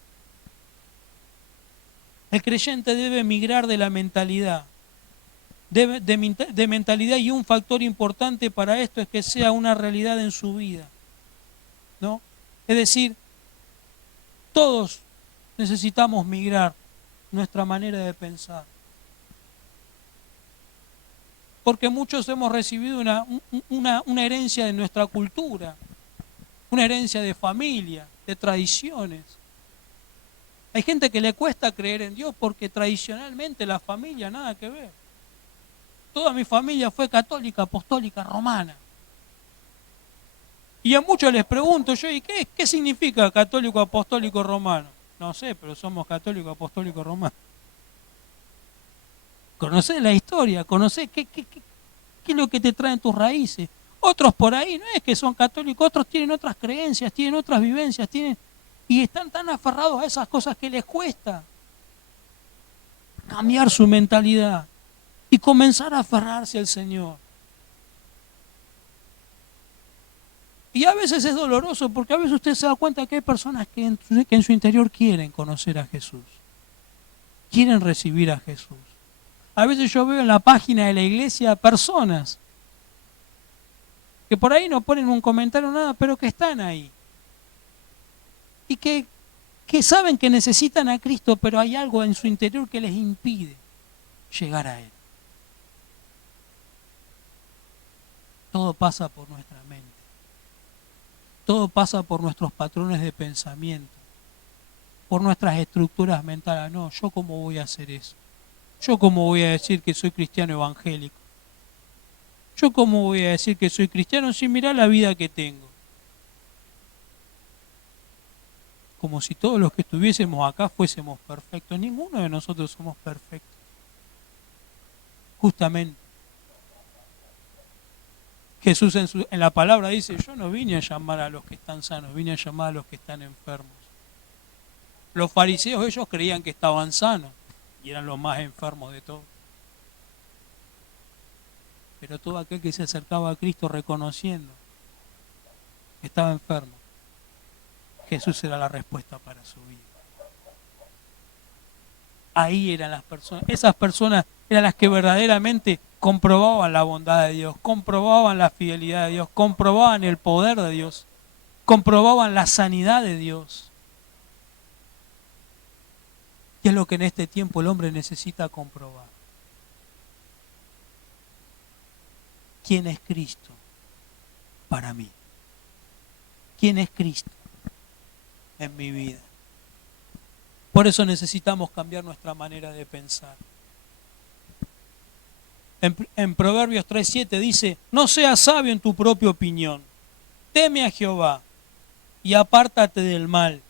El creyente debe migrar de la mentalidad, de mentalidad, y un factor importante para esto es que sea una realidad en su vida, ¿no? Es decir, todos necesitamos migrar nuestra manera de pensar. Porque muchos hemos recibido una herencia de nuestra cultura, una herencia de familia, de tradiciones. Hay gente que le cuesta creer en Dios porque tradicionalmente la familia nada que ver. Toda mi familia fue católica, apostólica, romana. Y a muchos les pregunto yo, ¿y qué significa católico, apostólico, romano? No sé, pero somos católicos, apostólicos, romanos. Conocés la historia, conocés qué es lo que te traen tus raíces. Otros por ahí no es que son católicos, otros tienen otras creencias, tienen otras vivencias, y están tan aferrados a esas cosas que les cuesta cambiar su mentalidad y comenzar a aferrarse al Señor. Y a veces es doloroso porque a veces usted se da cuenta que hay personas que en su interior quieren conocer a Jesús, quieren recibir a Jesús. A veces yo veo en la página de la iglesia personas que por ahí no ponen un comentario nada, pero que están ahí. Y que saben que necesitan a Cristo, pero hay algo en su interior que les impide llegar a Él. Todo pasa por nuestra mente. Todo pasa por nuestros patrones de pensamiento, por nuestras estructuras mentales. No, ¿yo cómo voy a hacer eso? ¿Yo cómo voy a decir que soy cristiano evangélico? ¿Yo cómo voy a decir que soy cristiano si mirá la vida que tengo? como si todos los que estuviésemos acá fuésemos perfectos. Ninguno de nosotros somos perfectos. Justamente, Jesús en la palabra dice, yo no vine a llamar a los que están sanos, vine a llamar a los que están enfermos. Los fariseos, ellos creían que estaban sanos y eran los más enfermos de todos. Pero todo aquel que se acercaba a Cristo reconociendo que estaba enfermo, Jesús era la respuesta para su vida. Ahí eran las personas, esas personas eran las que verdaderamente comprobaban la bondad de Dios, comprobaban la fidelidad de Dios, comprobaban el poder de Dios, comprobaban la sanidad de Dios. Y es lo que en este tiempo el hombre necesita comprobar. ¿Quién es Cristo para mí? ¿Quién es Cristo en mi vida? Por eso necesitamos cambiar nuestra manera de pensar. En Proverbios 3:7 dice, no seas sabio en tu propia opinión, teme a Jehová y apártate del mal,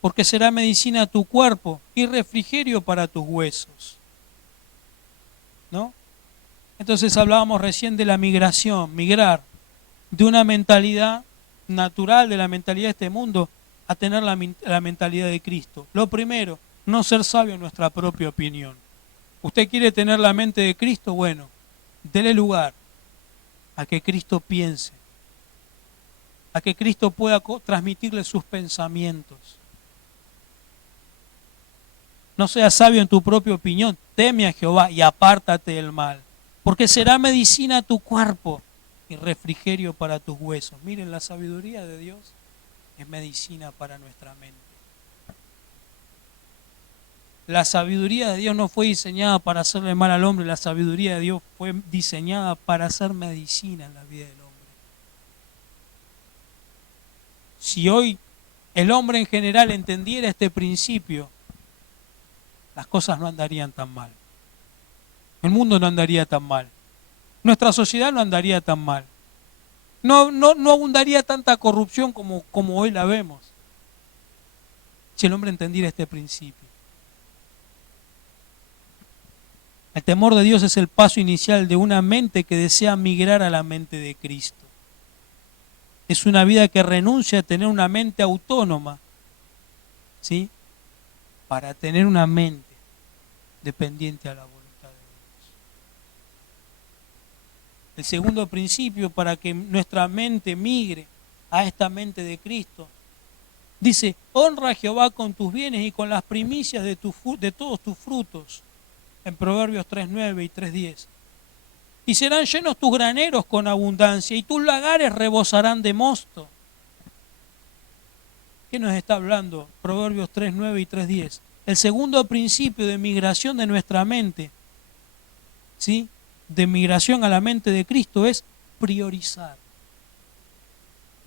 porque será medicina a tu cuerpo y refrigerio para tus huesos. ¿No? Entonces hablábamos recién de la migración, migrar de una mentalidad natural, de la mentalidad de este mundo, a tener la mentalidad de Cristo. Lo primero, no ser sabio en nuestra propia opinión. ¿Usted quiere tener la mente de Cristo? Bueno, dele lugar a que Cristo piense, a que Cristo pueda transmitirle sus pensamientos. No seas sabio en tu propia opinión, teme a Jehová y apártate del mal, porque será medicina a tu cuerpo y refrigerio para tus huesos. Miren, la sabiduría de Dios es medicina para nuestra mente. La sabiduría de Dios no fue diseñada para hacerle mal al hombre, la sabiduría de Dios fue diseñada para hacer medicina en la vida del hombre. Si hoy el hombre en general entendiera este principio, las cosas no andarían tan mal. El mundo no andaría tan mal. Nuestra sociedad no andaría tan mal. No abundaría tanta corrupción como hoy la vemos. Si el hombre entendiera este principio. El temor de Dios es el paso inicial de una mente que desea migrar a la mente de Cristo. Es una vida que renuncia a tener una mente autónoma, ¿sí?, para tener una mente dependiente a la voluntad de Dios. El segundo principio para que nuestra mente migre a esta mente de Cristo, dice, honra a Jehová con tus bienes y con las primicias de todos tus frutos, en Proverbios 3:9 y 3:10. Y serán llenos tus graneros con abundancia y tus lagares rebosarán de mosto. ¿Qué nos está hablando Proverbios 3:9 y 3:10? El segundo principio de migración de nuestra mente, ¿sí?, de migración a la mente de Cristo, es priorizar.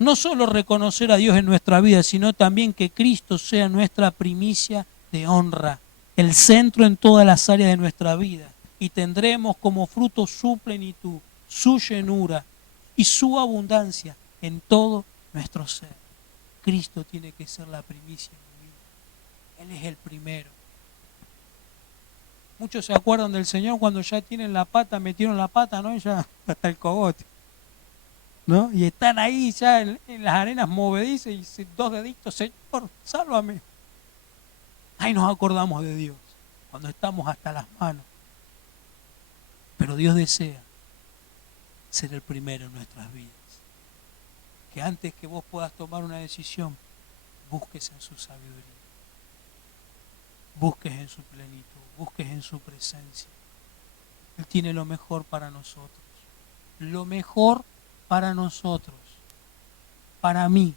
No solo reconocer a Dios en nuestra vida, sino también que Cristo sea nuestra primicia de honra, el centro en todas las áreas de nuestra vida. Y tendremos como fruto su plenitud, su llenura y su abundancia en todo nuestro ser. Cristo tiene que ser la primicia en mi vida. Él es el primero. Muchos se acuerdan del Señor cuando ya tienen la pata, metieron la pata, ¿no? Y ya hasta el cogote, ¿no? Y están ahí ya en las arenas movedizas y dos deditos, Señor, sálvame. Ahí nos acordamos de Dios, cuando estamos hasta las manos. Pero Dios desea ser el primero en nuestras vidas. Que antes que vos puedas tomar una decisión, busques en su sabiduría. Busques en su plenitud, busques en su presencia. Él tiene lo mejor para nosotros. Lo mejor para nosotros. Para mí.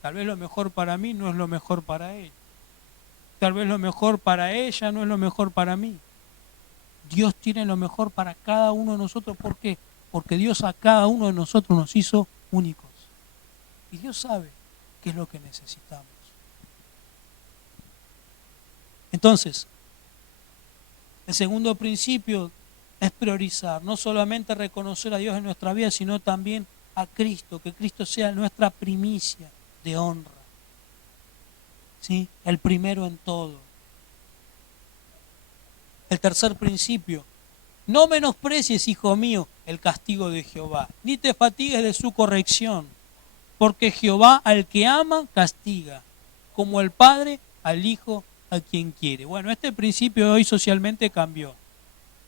Tal vez lo mejor para mí no es lo mejor para él. Tal vez lo mejor para ella no es lo mejor para mí. Dios tiene lo mejor para cada uno de nosotros. ¿Por qué? Porque Dios a cada uno de nosotros nos hizo únicos. Y Dios sabe qué es lo que necesitamos. Entonces, el segundo principio es priorizar. No solamente reconocer a Dios en nuestra vida, sino también a Cristo, que Cristo sea nuestra primicia de honra. ¿Sí? El primero en todo. El tercer principio: no menosprecies, hijo mío, el castigo de Jehová, ni te fatigues de su corrección, porque Jehová al que ama castiga, como el padre al hijo a quien quiere. Bueno, este principio hoy socialmente cambió.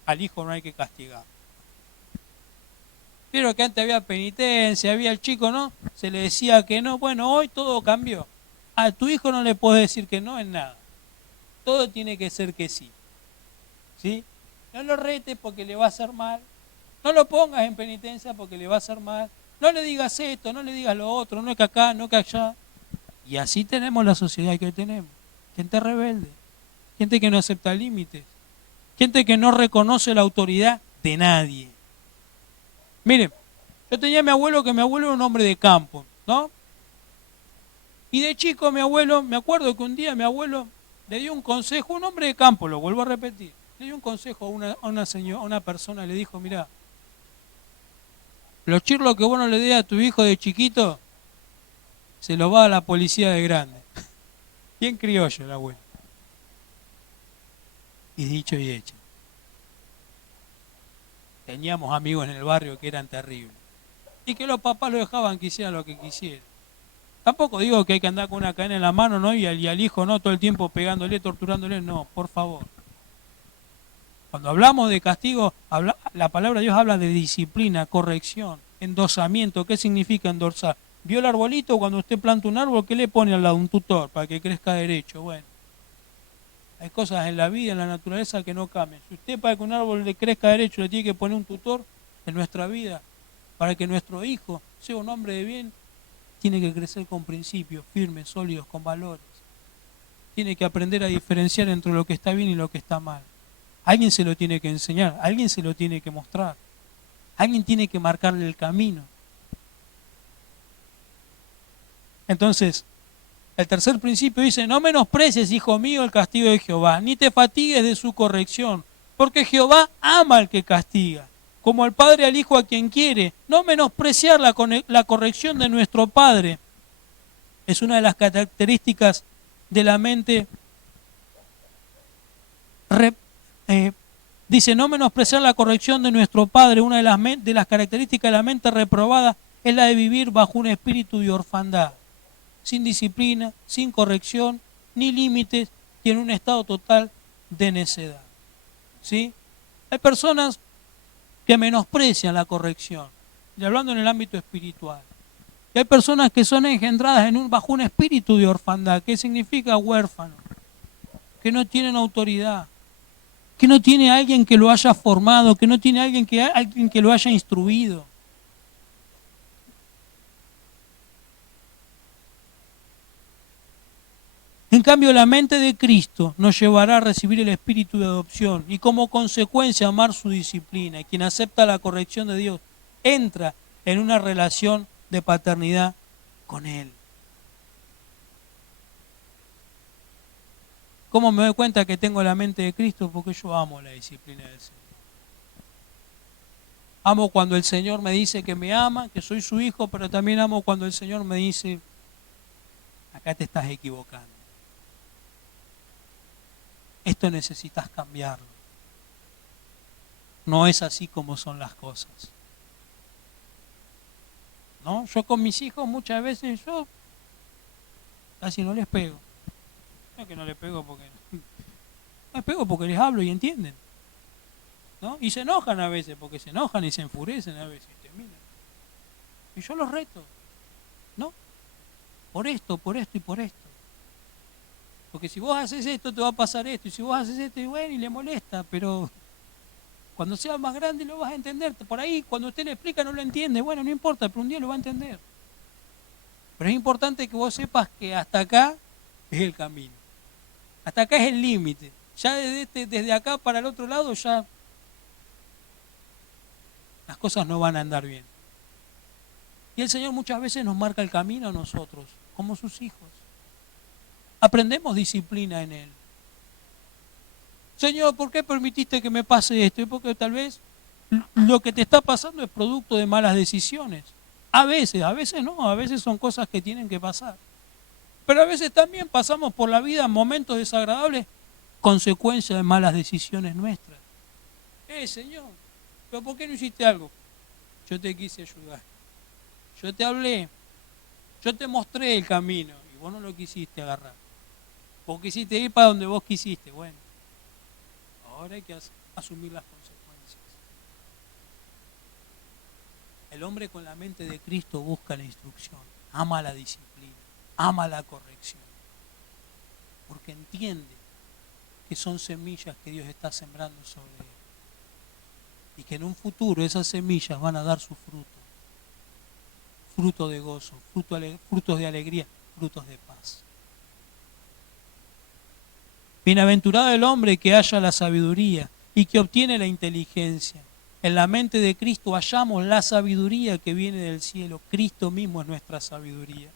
Al hijo no hay que castigar. Pero que antes había penitencia, había el chico, ¿no? Se le decía que no. Bueno, hoy todo cambió. A tu hijo no le puedes decir que no en nada. Todo tiene que ser que sí. ¿Sí? No lo retes porque le va a hacer mal. No lo pongas en penitencia porque le va a hacer mal. No le digas esto, no le digas lo otro, no es que acá, no que allá. Y así tenemos la sociedad que tenemos. Gente rebelde, gente que no acepta límites, gente que no reconoce la autoridad de nadie. Miren, yo tenía a mi abuelo, que mi abuelo era un hombre de campo, ¿no? Y de chico mi abuelo, me acuerdo que un día mi abuelo le dio un consejo, un hombre de campo, lo vuelvo a repetir, le dio un consejo a una persona, le dijo: mirá, los chirlos que vos no le des a tu hijo de chiquito, se los va a la policía de grande. Bien criollo el abuelo. Y dicho y hecho. Teníamos amigos en el barrio que eran terribles. Y que los papás lo dejaban que hiciera lo que quisieran. Tampoco digo que hay que andar con una cadena en la mano, ¿no? Y al hijo, ¿no? Todo el tiempo pegándole, torturándole. No, por favor. Cuando hablamos de castigo, la palabra de Dios habla de disciplina, corrección, endosamiento. ¿Qué significa endosar? ¿Vio el arbolito? Cuando usted planta un árbol, ¿qué le pone al lado? Un tutor para que crezca derecho. Bueno, hay cosas en la vida, en la naturaleza que no cambian. Si usted para que un árbol le crezca derecho le tiene que poner un tutor en nuestra vida, para que nuestro hijo sea un hombre de bien, tiene que crecer con principios firmes, sólidos, con valores. Tiene que aprender a diferenciar entre lo que está bien y lo que está mal. Alguien se lo tiene que enseñar, alguien se lo tiene que mostrar, alguien tiene que marcarle el camino. Entonces, el tercer principio dice: no menosprecies, hijo mío, el castigo de Jehová, ni te fatigues de su corrección, porque Jehová ama al que castiga, como el padre al hijo a quien quiere. No menospreciar la corrección de nuestro Padre es una de las características de la mente. Dice: no menospreciar la corrección de nuestro Padre. Una de las características de la mente reprobada es la de vivir bajo un espíritu de orfandad, sin disciplina, sin corrección, ni límites, y en un estado total de necedad. ¿Sí? Hay personas que menosprecian la corrección, y hablando en el ámbito espiritual. Y hay personas que son engendradas bajo un espíritu de orfandad. ¿Qué significa huérfano? Que no tienen autoridad, que no tiene alguien que lo haya formado, que no tiene alguien que lo haya instruido. En cambio, la mente de Cristo nos llevará a recibir el espíritu de adopción y como consecuencia amar su disciplina. Y quien acepta la corrección de Dios entra en una relación de paternidad con Él. ¿Cómo me doy cuenta que tengo la mente de Cristo? Porque yo amo la disciplina del Señor. Amo cuando el Señor me dice que me ama, que soy su hijo, pero también amo cuando el Señor me dice: acá te estás equivocando. Esto necesitas cambiarlo. No es así como son las cosas. ¿No? Yo con mis hijos muchas veces yo casi no les pego. No es que no les pego porque no les pego porque les hablo y entienden. ¿No? Y se enojan a veces, porque se enojan y se enfurecen a veces. Y yo los reto. ¿No? Por esto y por esto. Porque si vos haces esto, te va a pasar esto. Y si vos haces esto, y bueno, y le molesta. Pero cuando seas más grande lo vas a entender. Por ahí, cuando usted le explica, no lo entiende. Bueno, no importa, pero un día lo va a entender. Pero es importante que vos sepas que hasta acá es el camino. Hasta acá es el límite. Ya desde acá para el otro lado, ya las cosas no van a andar bien. Y el Señor muchas veces nos marca el camino a nosotros, como sus hijos. Aprendemos disciplina en Él. Señor, ¿por qué permitiste que me pase esto? Y porque tal vez lo que te está pasando es producto de malas decisiones. A veces no, a veces son cosas que tienen que pasar. Pero a veces también pasamos por la vida momentos desagradables, consecuencia de malas decisiones nuestras. Señor, ¿pero por qué no hiciste algo? Yo te quise ayudar. Yo te hablé. Yo te mostré el camino y vos no lo quisiste agarrar. Vos quisiste ir para donde vos quisiste. Bueno, ahora hay que asumir las consecuencias. El hombre con la mente de Cristo busca la instrucción, ama la disciplina, ama la corrección, porque entiende que son semillas que Dios está sembrando sobre él y que en un futuro esas semillas van a dar su fruto, fruto de gozo, frutos de alegría, frutos de paz. Bienaventurado el hombre que halla la sabiduría y que obtiene la inteligencia. En la mente de Cristo hallamos la sabiduría que viene del cielo. Cristo mismo es nuestra sabiduría.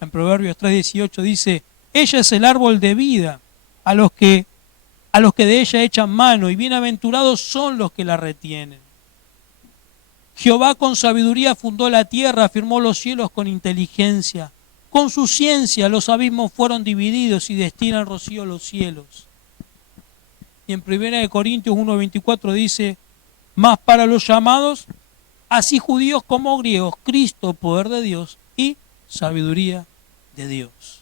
En Proverbios 3:18 dice, ella es el árbol de vida a los que de ella echan mano, y bienaventurados son los que la retienen. Jehová con sabiduría fundó la tierra, afirmó los cielos con inteligencia. Con su ciencia los abismos fueron divididos y destina el rocío los cielos. Y en 1 Corintios 1:24 dice, mas para los llamados, así judíos como griegos, Cristo, poder de Dios y sabiduría de Dios.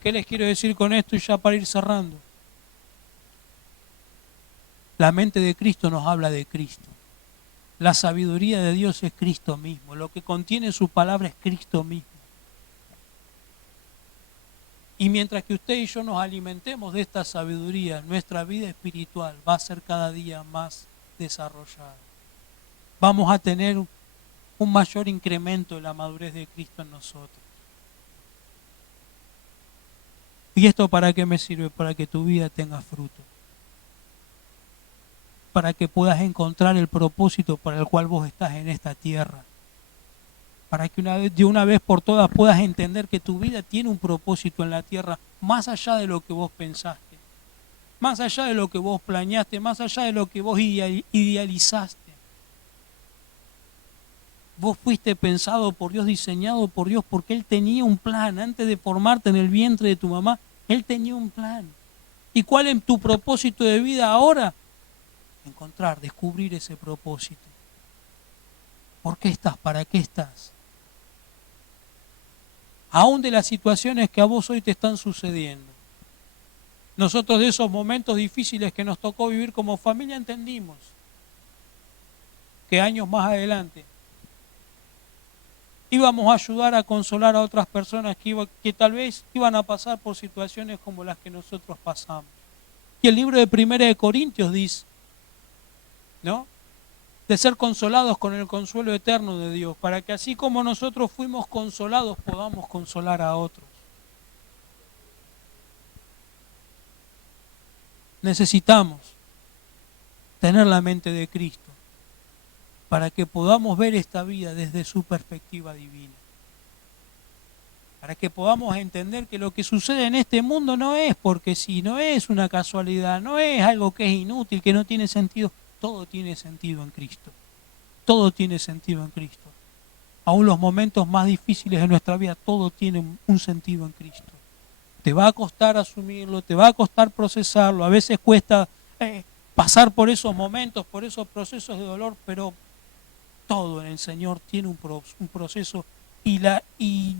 ¿Qué les quiero decir con esto y ya para ir cerrando? La mente de Cristo nos habla de Cristo. La sabiduría de Dios es Cristo mismo. Lo que contiene su palabra es Cristo mismo. Y mientras que usted y yo nos alimentemos de esta sabiduría, nuestra vida espiritual va a ser cada día más desarrollada. Vamos a tener un mayor incremento de la madurez de Cristo en nosotros. ¿Y esto para qué me sirve? Para que tu vida tenga fruto. Para que puedas encontrar el propósito para el cual vos estás en esta tierra. Para que de una vez por todas puedas entender que tu vida tiene un propósito en la tierra, más allá de lo que vos pensaste, más allá de lo que vos planeaste, más allá de lo que vos idealizaste. Vos fuiste pensado por Dios, diseñado por Dios, porque Él tenía un plan. Antes de formarte en el vientre de tu mamá, Él tenía un plan. ¿Y cuál es tu propósito de vida ahora? Encontrar, descubrir ese propósito. ¿Por qué estás? ¿Para qué estás? Aún de las situaciones que a vos hoy te están sucediendo. Nosotros de esos momentos difíciles que nos tocó vivir como familia entendimos que años más adelante íbamos a ayudar a consolar a otras personas que tal vez iban a pasar por situaciones como las que nosotros pasamos. Y el libro de 1 Corintios dice, ¿no?, de ser consolados con el consuelo eterno de Dios, para que así como nosotros fuimos consolados, podamos consolar a otros. Necesitamos tener la mente de Cristo para que podamos ver esta vida desde su perspectiva divina. Para que podamos entender que lo que sucede en este mundo no es porque sí, no es una casualidad, no es algo que es inútil, que no tiene sentido. Todo tiene sentido en Cristo. Todo tiene sentido en Cristo. Aún los momentos más difíciles de nuestra vida, todo tiene un sentido en Cristo. Te va a costar asumirlo, te va a costar procesarlo, a veces cuesta pasar por esos momentos, por esos procesos de dolor, pero todo en el Señor tiene un proceso y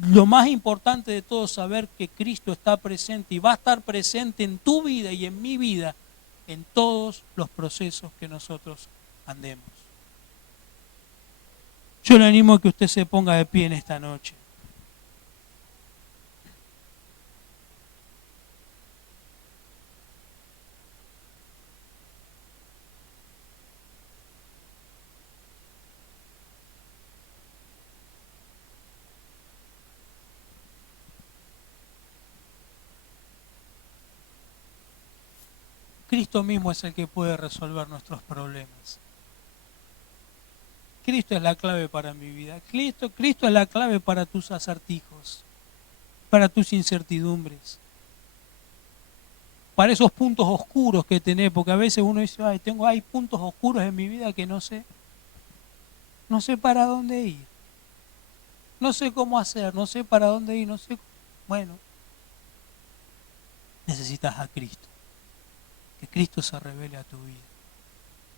lo más importante de todo es saber que Cristo está presente y va a estar presente en tu vida y en mi vida en todos los procesos que nosotros andemos. Yo le animo a que usted se ponga de pie en esta noche. Cristo mismo es el que puede resolver nuestros problemas. Cristo es la clave para mi vida. Cristo es la clave para tus acertijos, para tus incertidumbres, para esos puntos oscuros que tenés, porque a veces uno dice, hay puntos oscuros en mi vida que no sé no sé para dónde ir, no sé cómo hacer, no sé para dónde ir, no sé. Bueno, necesitas a Cristo. Que Cristo se revele a tu vida.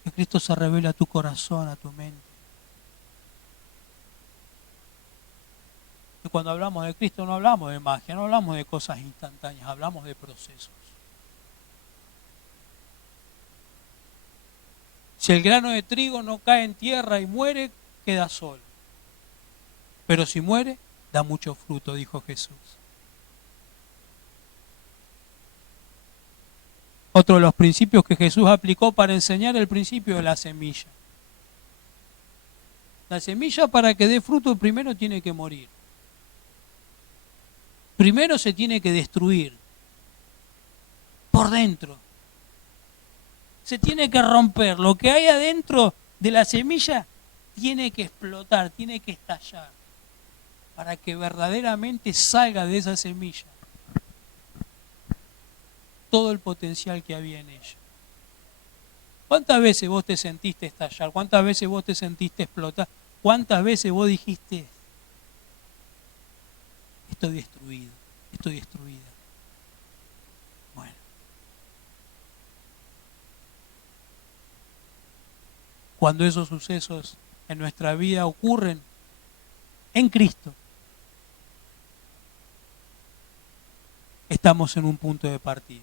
Que Cristo se revele a tu corazón, a tu mente. Y cuando hablamos de Cristo no hablamos de magia, no hablamos de cosas instantáneas, hablamos de procesos. Si el grano de trigo no cae en tierra y muere, queda solo. Pero si muere, da mucho fruto, dijo Jesús. Otro de los principios que Jesús aplicó para enseñar el principio de la semilla. La semilla, para que dé fruto, primero tiene que morir. Primero se tiene que destruir por dentro. Se tiene que romper. Lo que hay adentro de la semilla tiene que explotar, tiene que estallar, para que verdaderamente salga de esa semilla todo el potencial que había en ella. ¿Cuántas veces vos te sentiste estallar? ¿Cuántas veces vos te sentiste explotar? ¿Cuántas veces vos dijiste, estoy destruido, estoy destruida? Bueno. Cuando esos sucesos en nuestra vida ocurren en Cristo, estamos en un punto de partida.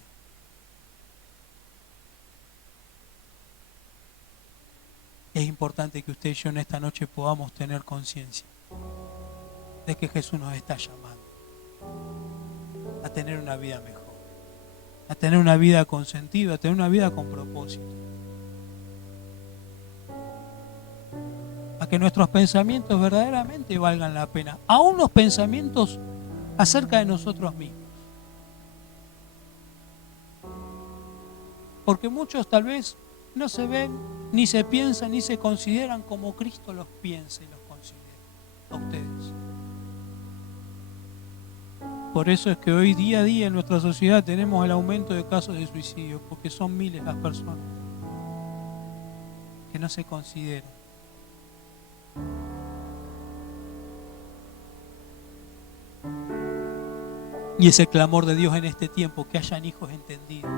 Es importante que usted y yo en esta noche podamos tener conciencia de que Jesús nos está llamando a tener una vida mejor, a tener una vida con sentido, a tener una vida con propósito, a que nuestros pensamientos verdaderamente valgan la pena, aún los pensamientos acerca de nosotros mismos. Porque muchos tal vez no se ven, ni se piensan, ni se consideran como Cristo los piensa y los considera a ustedes. Por eso es que hoy día a día en nuestra sociedad tenemos el aumento de casos de suicidio, porque son miles las personas que no se consideran. Y es el clamor de Dios en este tiempo, que hayan hijos entendidos,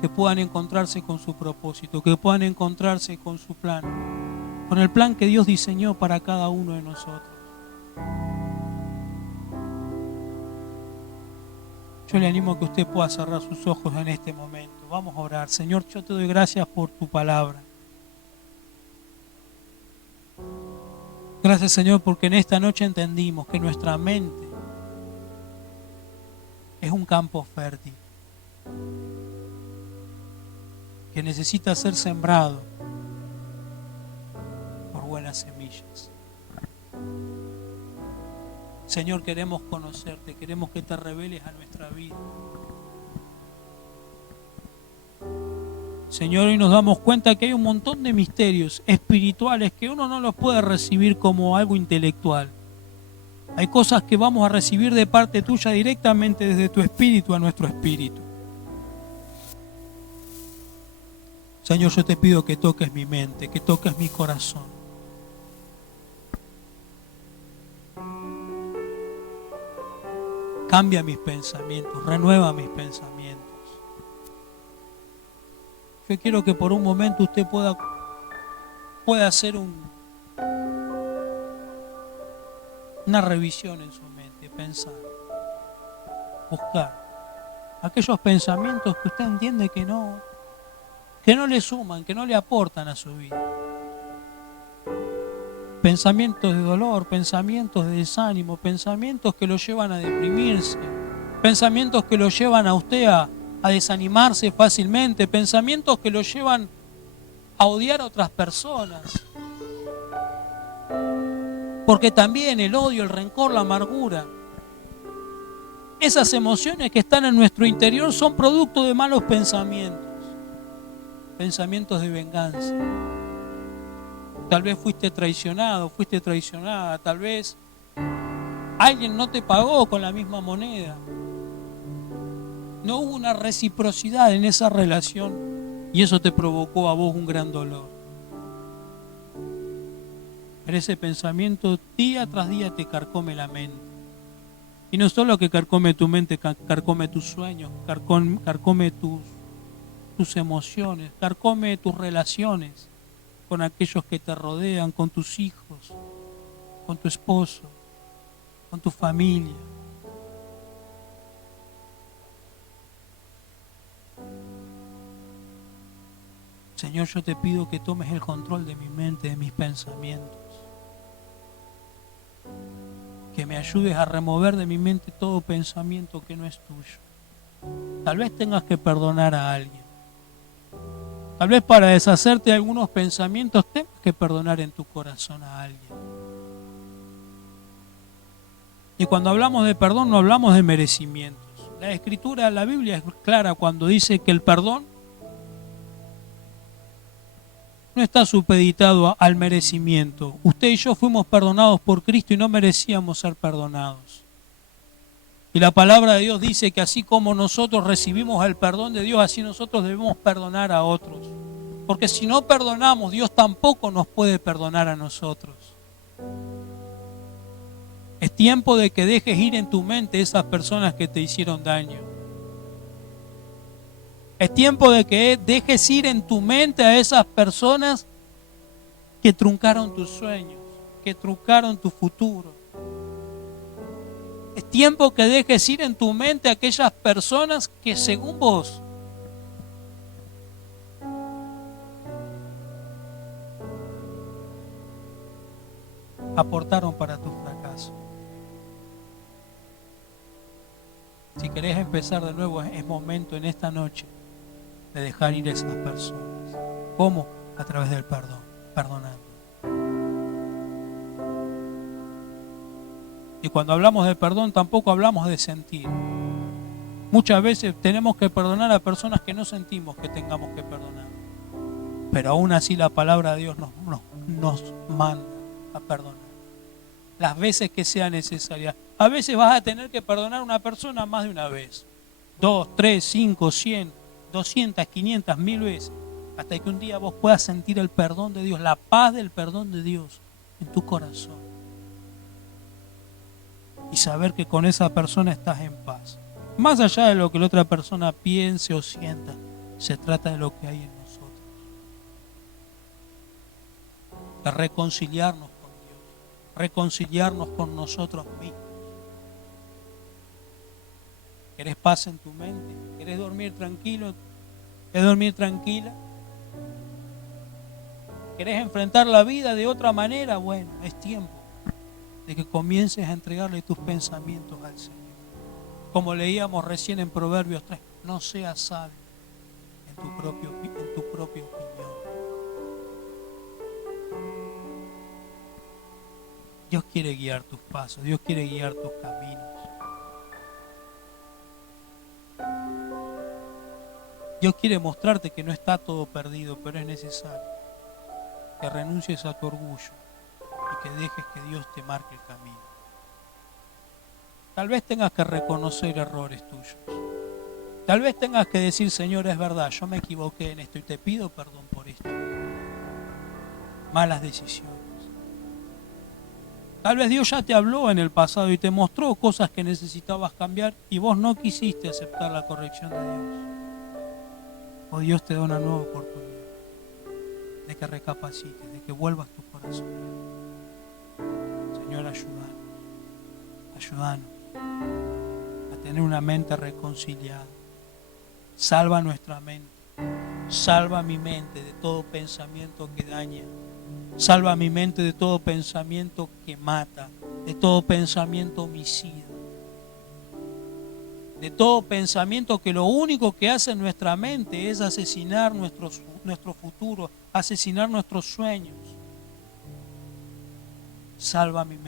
que puedan encontrarse con su propósito, que puedan encontrarse con su plan, con el plan que Dios diseñó para cada uno de nosotros. Yo le animo a que usted pueda cerrar sus ojos en este momento. Vamos a orar. Señor, yo te doy gracias por tu palabra. Gracias, Señor, porque en esta noche entendimos que nuestra mente es un campo fértil que necesita ser sembrado por buenas semillas. Señor, queremos conocerte, queremos que te reveles a nuestra vida. Señor, hoy nos damos cuenta que hay un montón de misterios espirituales que uno no los puede recibir como algo intelectual. Hay cosas que vamos a recibir de parte tuya directamente desde tu espíritu a nuestro espíritu. Señor, yo te pido que toques mi mente, que toques mi corazón. Cambia mis pensamientos, renueva mis pensamientos. Yo quiero que por un momento usted pueda hacer una revisión en su mente, pensar, buscar aquellos pensamientos que usted entiende que no le suman, que no le aportan a su vida. Pensamientos de dolor, pensamientos de desánimo, pensamientos que lo llevan a deprimirse, pensamientos que lo llevan a usted a desanimarse fácilmente, pensamientos que lo llevan a odiar a otras personas. Porque también el odio, el rencor, la amargura, esas emociones que están en nuestro interior son producto de malos pensamientos, pensamientos de venganza. Tal vez fuiste traicionado, fuiste traicionada, tal vez alguien no te pagó con la misma moneda. No hubo una reciprocidad en esa relación y eso te provocó a vos un gran dolor. Pero ese pensamiento día tras día te carcome la mente. Y no solo que carcome tu mente, carcome tus sueños, carcome tus emociones, carcome tus relaciones con aquellos que te rodean, con tus hijos, con tu esposo, con tu familia. Señor, yo te pido que tomes el control de mi mente, de mis pensamientos. Que me ayudes a remover de mi mente todo pensamiento que no es tuyo. Tal vez tengas que perdonar a alguien. Tal vez para deshacerte de algunos pensamientos tengas que perdonar en tu corazón a alguien. Y cuando hablamos de perdón no hablamos de merecimientos. La Escritura, la Biblia es clara cuando dice que el perdón no está supeditado al merecimiento. Usted y yo fuimos perdonados por Cristo y no merecíamos ser perdonados. Y la palabra de Dios dice que así como nosotros recibimos el perdón de Dios, así nosotros debemos perdonar a otros. Porque si no perdonamos, Dios tampoco nos puede perdonar a nosotros. Es tiempo de que dejes ir en tu mente esas personas que te hicieron daño. Es tiempo de que dejes ir en tu mente a esas personas que truncaron tus sueños, que truncaron tu futuro. Es tiempo que dejes ir en tu mente a aquellas personas que según vos aportaron para tu fracaso. Si querés empezar de nuevo, es momento en esta noche de dejar ir a esas personas. ¿Cómo? A través del perdón, perdonando. Y cuando hablamos de perdón tampoco hablamos de sentir. Muchas veces tenemos que perdonar a personas que no sentimos que tengamos que perdonar. Pero aún así la palabra de Dios nos manda a perdonar. Las veces que sea necesaria. A veces vas a tener que perdonar a una persona más de una vez. 2, 3, 5, 100, 200, 500, 1000 veces. Hasta que un día vos puedas sentir el perdón de Dios, la paz del perdón de Dios en tu corazón. Y saber que con esa persona estás en paz. Más allá de lo que la otra persona piense o sienta, se trata de lo que hay en nosotros. De reconciliarnos con Dios, reconciliarnos con nosotros mismos. ¿Querés paz en tu mente? ¿Querés dormir tranquilo? ¿Querés dormir tranquila? ¿Querés enfrentar la vida de otra manera? Bueno, es tiempo de que comiences a entregarle tus pensamientos al Señor. Como leíamos recién en Proverbios 3, no seas sabio en tu propia opinión. Dios quiere guiar tus pasos, Dios quiere guiar tus caminos. Dios quiere mostrarte que no está todo perdido, pero es necesario que renuncies a tu orgullo y que dejes que Dios te marque el camino. Tal vez tengas que reconocer errores tuyos. Tal vez tengas que decir, Señor, es verdad, yo me equivoqué en esto y te pido perdón por esto. Malas decisiones. Tal vez Dios ya te habló en el pasado y te mostró cosas que necesitabas cambiar y vos no quisiste aceptar la corrección de Dios. Hoy Dios te da una nueva oportunidad de que recapacites, de que vuelvas tu corazón. Señor, ayúdanos a tener una mente reconciliada. Salva nuestra mente, salva mi mente de todo pensamiento que daña. Salva mi mente de todo pensamiento que mata, de todo pensamiento homicida, de todo pensamiento que lo único que hace en nuestra mente es asesinar nuestro futuro, asesinar nuestros sueños. Salva mi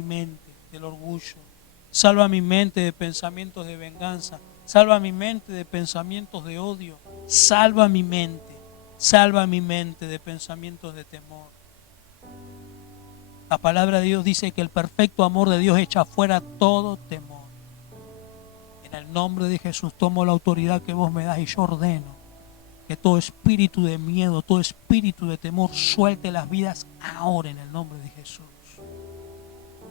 mente del orgullo, salva mi mente de pensamientos de venganza, salva mi mente de pensamientos de odio, salva mi mente de pensamientos de temor. La palabra de Dios dice que el perfecto amor de Dios echa fuera todo temor. En el nombre de Jesús tomo la autoridad que vos me das y yo ordeno Que todo espíritu de miedo, todo espíritu de temor suelte las vidas ahora en el nombre de Jesús.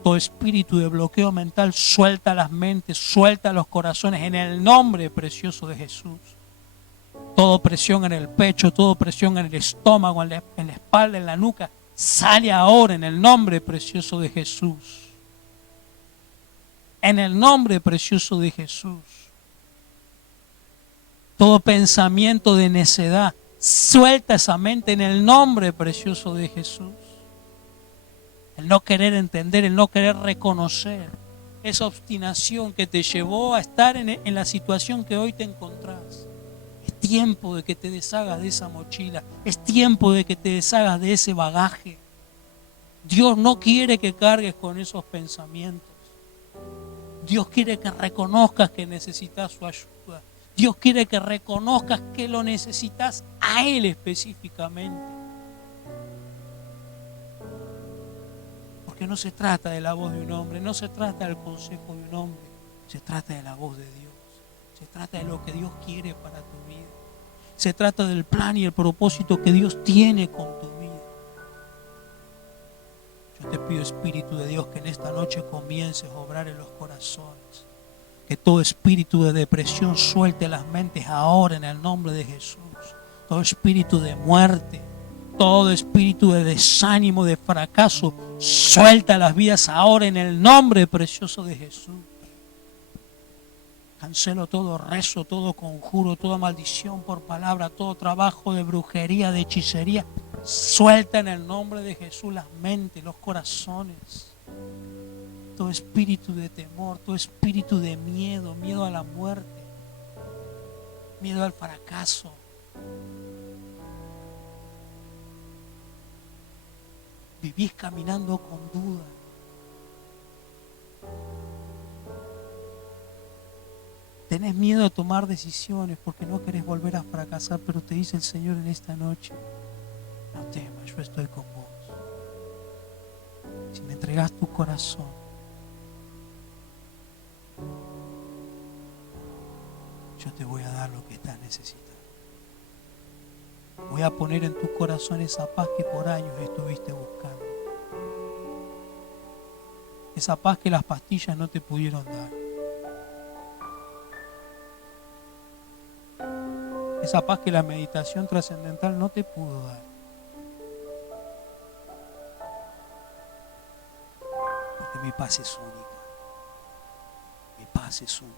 Todo espíritu de bloqueo mental suelta las mentes, suelta los corazones en el nombre precioso de Jesús. Toda presión en el pecho, toda presión en el estómago, en la espalda, en la nuca, sale ahora en el nombre precioso de Jesús. En el nombre precioso de Jesús. Todo pensamiento de necedad, suelta esa mente en el nombre precioso de Jesús. El no querer entender, el no querer reconocer esa obstinación que te llevó a estar en la situación que hoy te encontrás. Es tiempo de que te deshagas de esa mochila, es tiempo de que te deshagas de ese bagaje. Dios no quiere que cargues con esos pensamientos. Dios quiere que reconozcas que necesitas su ayuda. Dios quiere que reconozcas que lo necesitas a Él específicamente. Porque no se trata de la voz de un hombre, no se trata del consejo de un hombre, se trata de la voz de Dios. Se trata de lo que Dios quiere para tu vida. Se trata del plan y el propósito que Dios tiene con tu vida. Yo te pido, Espíritu de Dios, que en esta noche comiences a obrar en los corazones. Que todo espíritu de depresión suelte las mentes ahora en el nombre de Jesús. Todo espíritu de muerte, todo espíritu de desánimo, de fracaso, suelta las vidas ahora en el nombre precioso de Jesús. Cancelo todo rezo, todo conjuro, toda maldición por palabra, todo trabajo de brujería, de hechicería. Suelta en el nombre de Jesús las mentes, los corazones. Todo espíritu de temor, todo espíritu de miedo, miedo a la muerte, miedo al fracaso. Vivís caminando con duda. Tenés miedo a tomar decisiones porque no querés volver a fracasar, pero te dice el Señor en esta noche: no temas, yo estoy con vos. Si me entregás tu corazón, yo te voy a dar lo que estás necesitando. Voy a poner en tu corazón esa paz que por años estuviste buscando. Esa paz que las pastillas no te pudieron dar. Esa paz que la meditación trascendental no te pudo dar. Porque mi paz es única. Mi paz es única.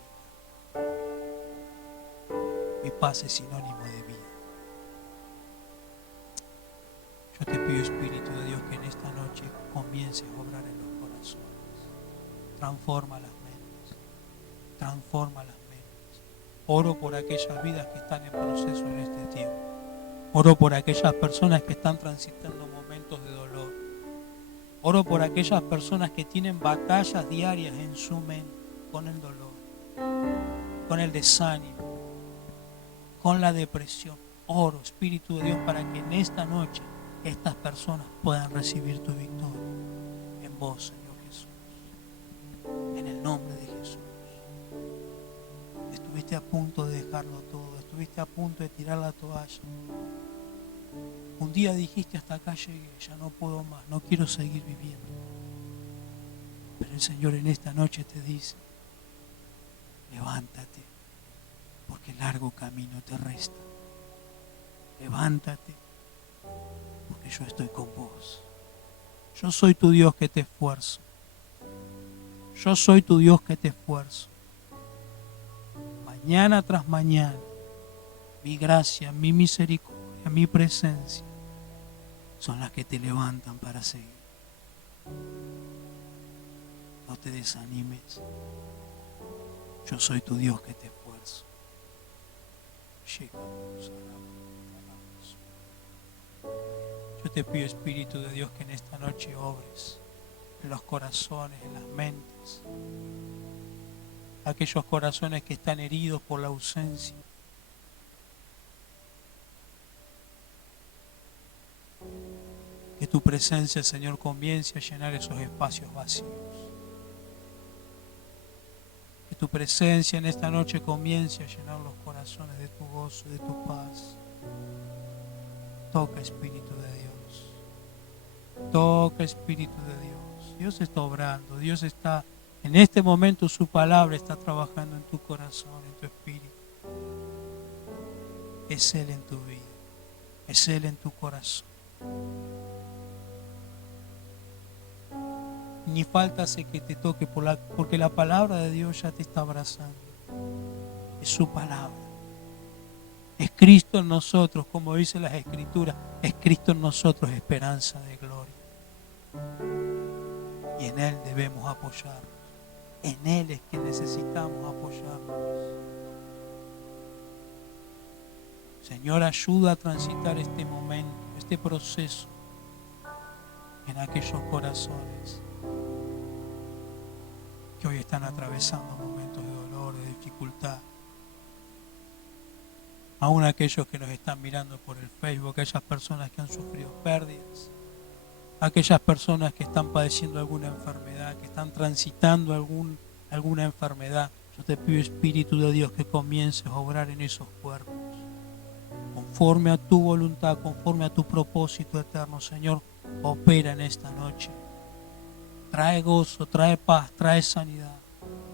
Mi paz es sinónimo de vida. Yo te pido, Espíritu de Dios, que en esta noche comiences a obrar en los corazones. Transforma las mentes. Transforma las mentes. Oro por aquellas vidas que están en proceso en este tiempo. Oro por aquellas personas que están transitando momentos de dolor. Oro por aquellas personas que tienen batallas diarias en su mente con el dolor, con el desánimo, con la depresión. Oro, Espíritu de Dios, para que en esta noche estas personas puedan recibir tu victoria en vos, Señor Jesús. En el nombre de Jesús. Estuviste a punto de dejarlo todo, estuviste a punto de tirar la toalla. Un día dijiste: hasta acá llegué, ya no puedo más, no quiero seguir viviendo. Pero el Señor en esta noche te dice: levántate, porque largo camino te resta. Levántate, porque yo estoy con vos. Yo soy tu Dios que te esfuerzo. Yo soy tu Dios que te esfuerzo. Mañana tras mañana, mi gracia, mi misericordia, mi presencia son las que te levantan para seguir. No te desanimes. Yo soy tu Dios que te esfuerzo. Yo te pido, Espíritu de Dios, que en esta noche obres en los corazones, en las mentes. Aquellos corazones que están heridos por la ausencia. Que tu presencia, Señor, comience a llenar esos espacios vacíos. Que tu presencia en esta noche comience a llenar los corazones de tu gozo, de tu paz, Toca, Espíritu de Dios. Toca, Espíritu de Dios. Dios está obrando. Dios está, en este momento su palabra está trabajando en tu corazón, en tu espíritu. Es Él en tu vida. Es Él en tu corazón. Ni falta hace que te toque porque la palabra de Dios ya te está abrazando. Es su palabra. Es Cristo en nosotros, como dice las Escrituras, es Cristo en nosotros, esperanza de gloria. Y en Él debemos apoyarnos. En Él es que necesitamos apoyarnos. Señor, ayuda a transitar este momento, este proceso en aquellos corazones que hoy están atravesando momentos de dolor, de dificultad. Aún aquellos que nos están mirando por el Facebook, aquellas personas que han sufrido pérdidas, aquellas personas que están padeciendo alguna enfermedad, que están transitando alguna enfermedad. Yo te pido, Espíritu de Dios, que comiences a obrar en esos cuerpos, conforme a tu voluntad, conforme a tu propósito eterno. Señor, opera en esta noche. Trae gozo, trae paz, trae sanidad.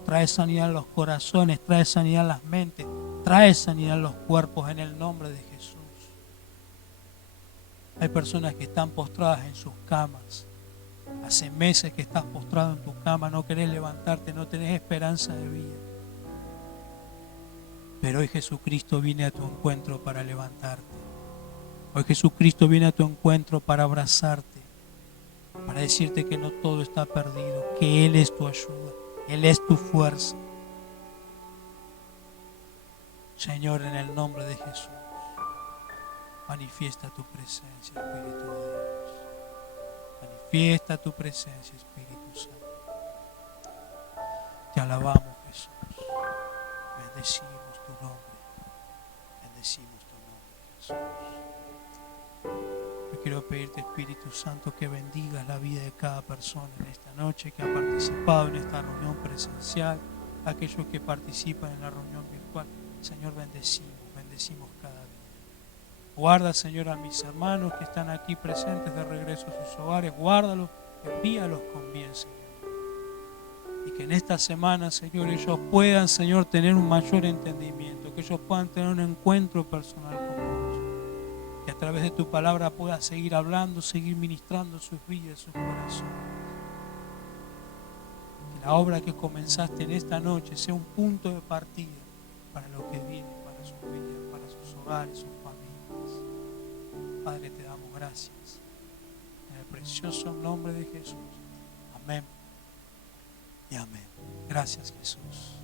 Trae sanidad en los corazones, trae sanidad en las mentes, trae sanidad en los cuerpos en el nombre de Jesús. Hay personas que están postradas en sus camas. Hace meses que estás postrado en tu cama, no querés levantarte, no tenés esperanza de vida. Pero hoy Jesucristo viene a tu encuentro para levantarte. Hoy Jesucristo viene a tu encuentro para abrazarte, para decirte que no todo está perdido, que Él es tu ayuda, Él es tu fuerza. Señor, en el nombre de Jesús, manifiesta tu presencia, Espíritu de Dios. Manifiesta tu presencia, Espíritu Santo. Te alabamos, Jesús. Bendecimos tu nombre. Bendecimos tu nombre, Jesús. Yo quiero pedirte, Espíritu Santo, que bendigas la vida de cada persona en esta noche que ha participado en esta reunión presencial, aquellos que participan en la reunión virtual. Señor, bendecimos cada día. Guarda, Señor, a mis hermanos que están aquí presentes de regreso a sus hogares. Guárdalos, envíalos con bien, Señor. Y que en esta semana, Señor, ellos puedan, Señor, tener un mayor entendimiento, que ellos puedan tener un encuentro personal con vos. Que a través de tu palabra puedas seguir hablando, seguir ministrando sus vidas, sus corazones. Que la obra que comenzaste en esta noche sea un punto de partida para lo que viene, para sus vidas, para sus hogares, sus familias. Padre, te damos gracias. En el precioso nombre de Jesús. Amén y amén. Gracias, Jesús.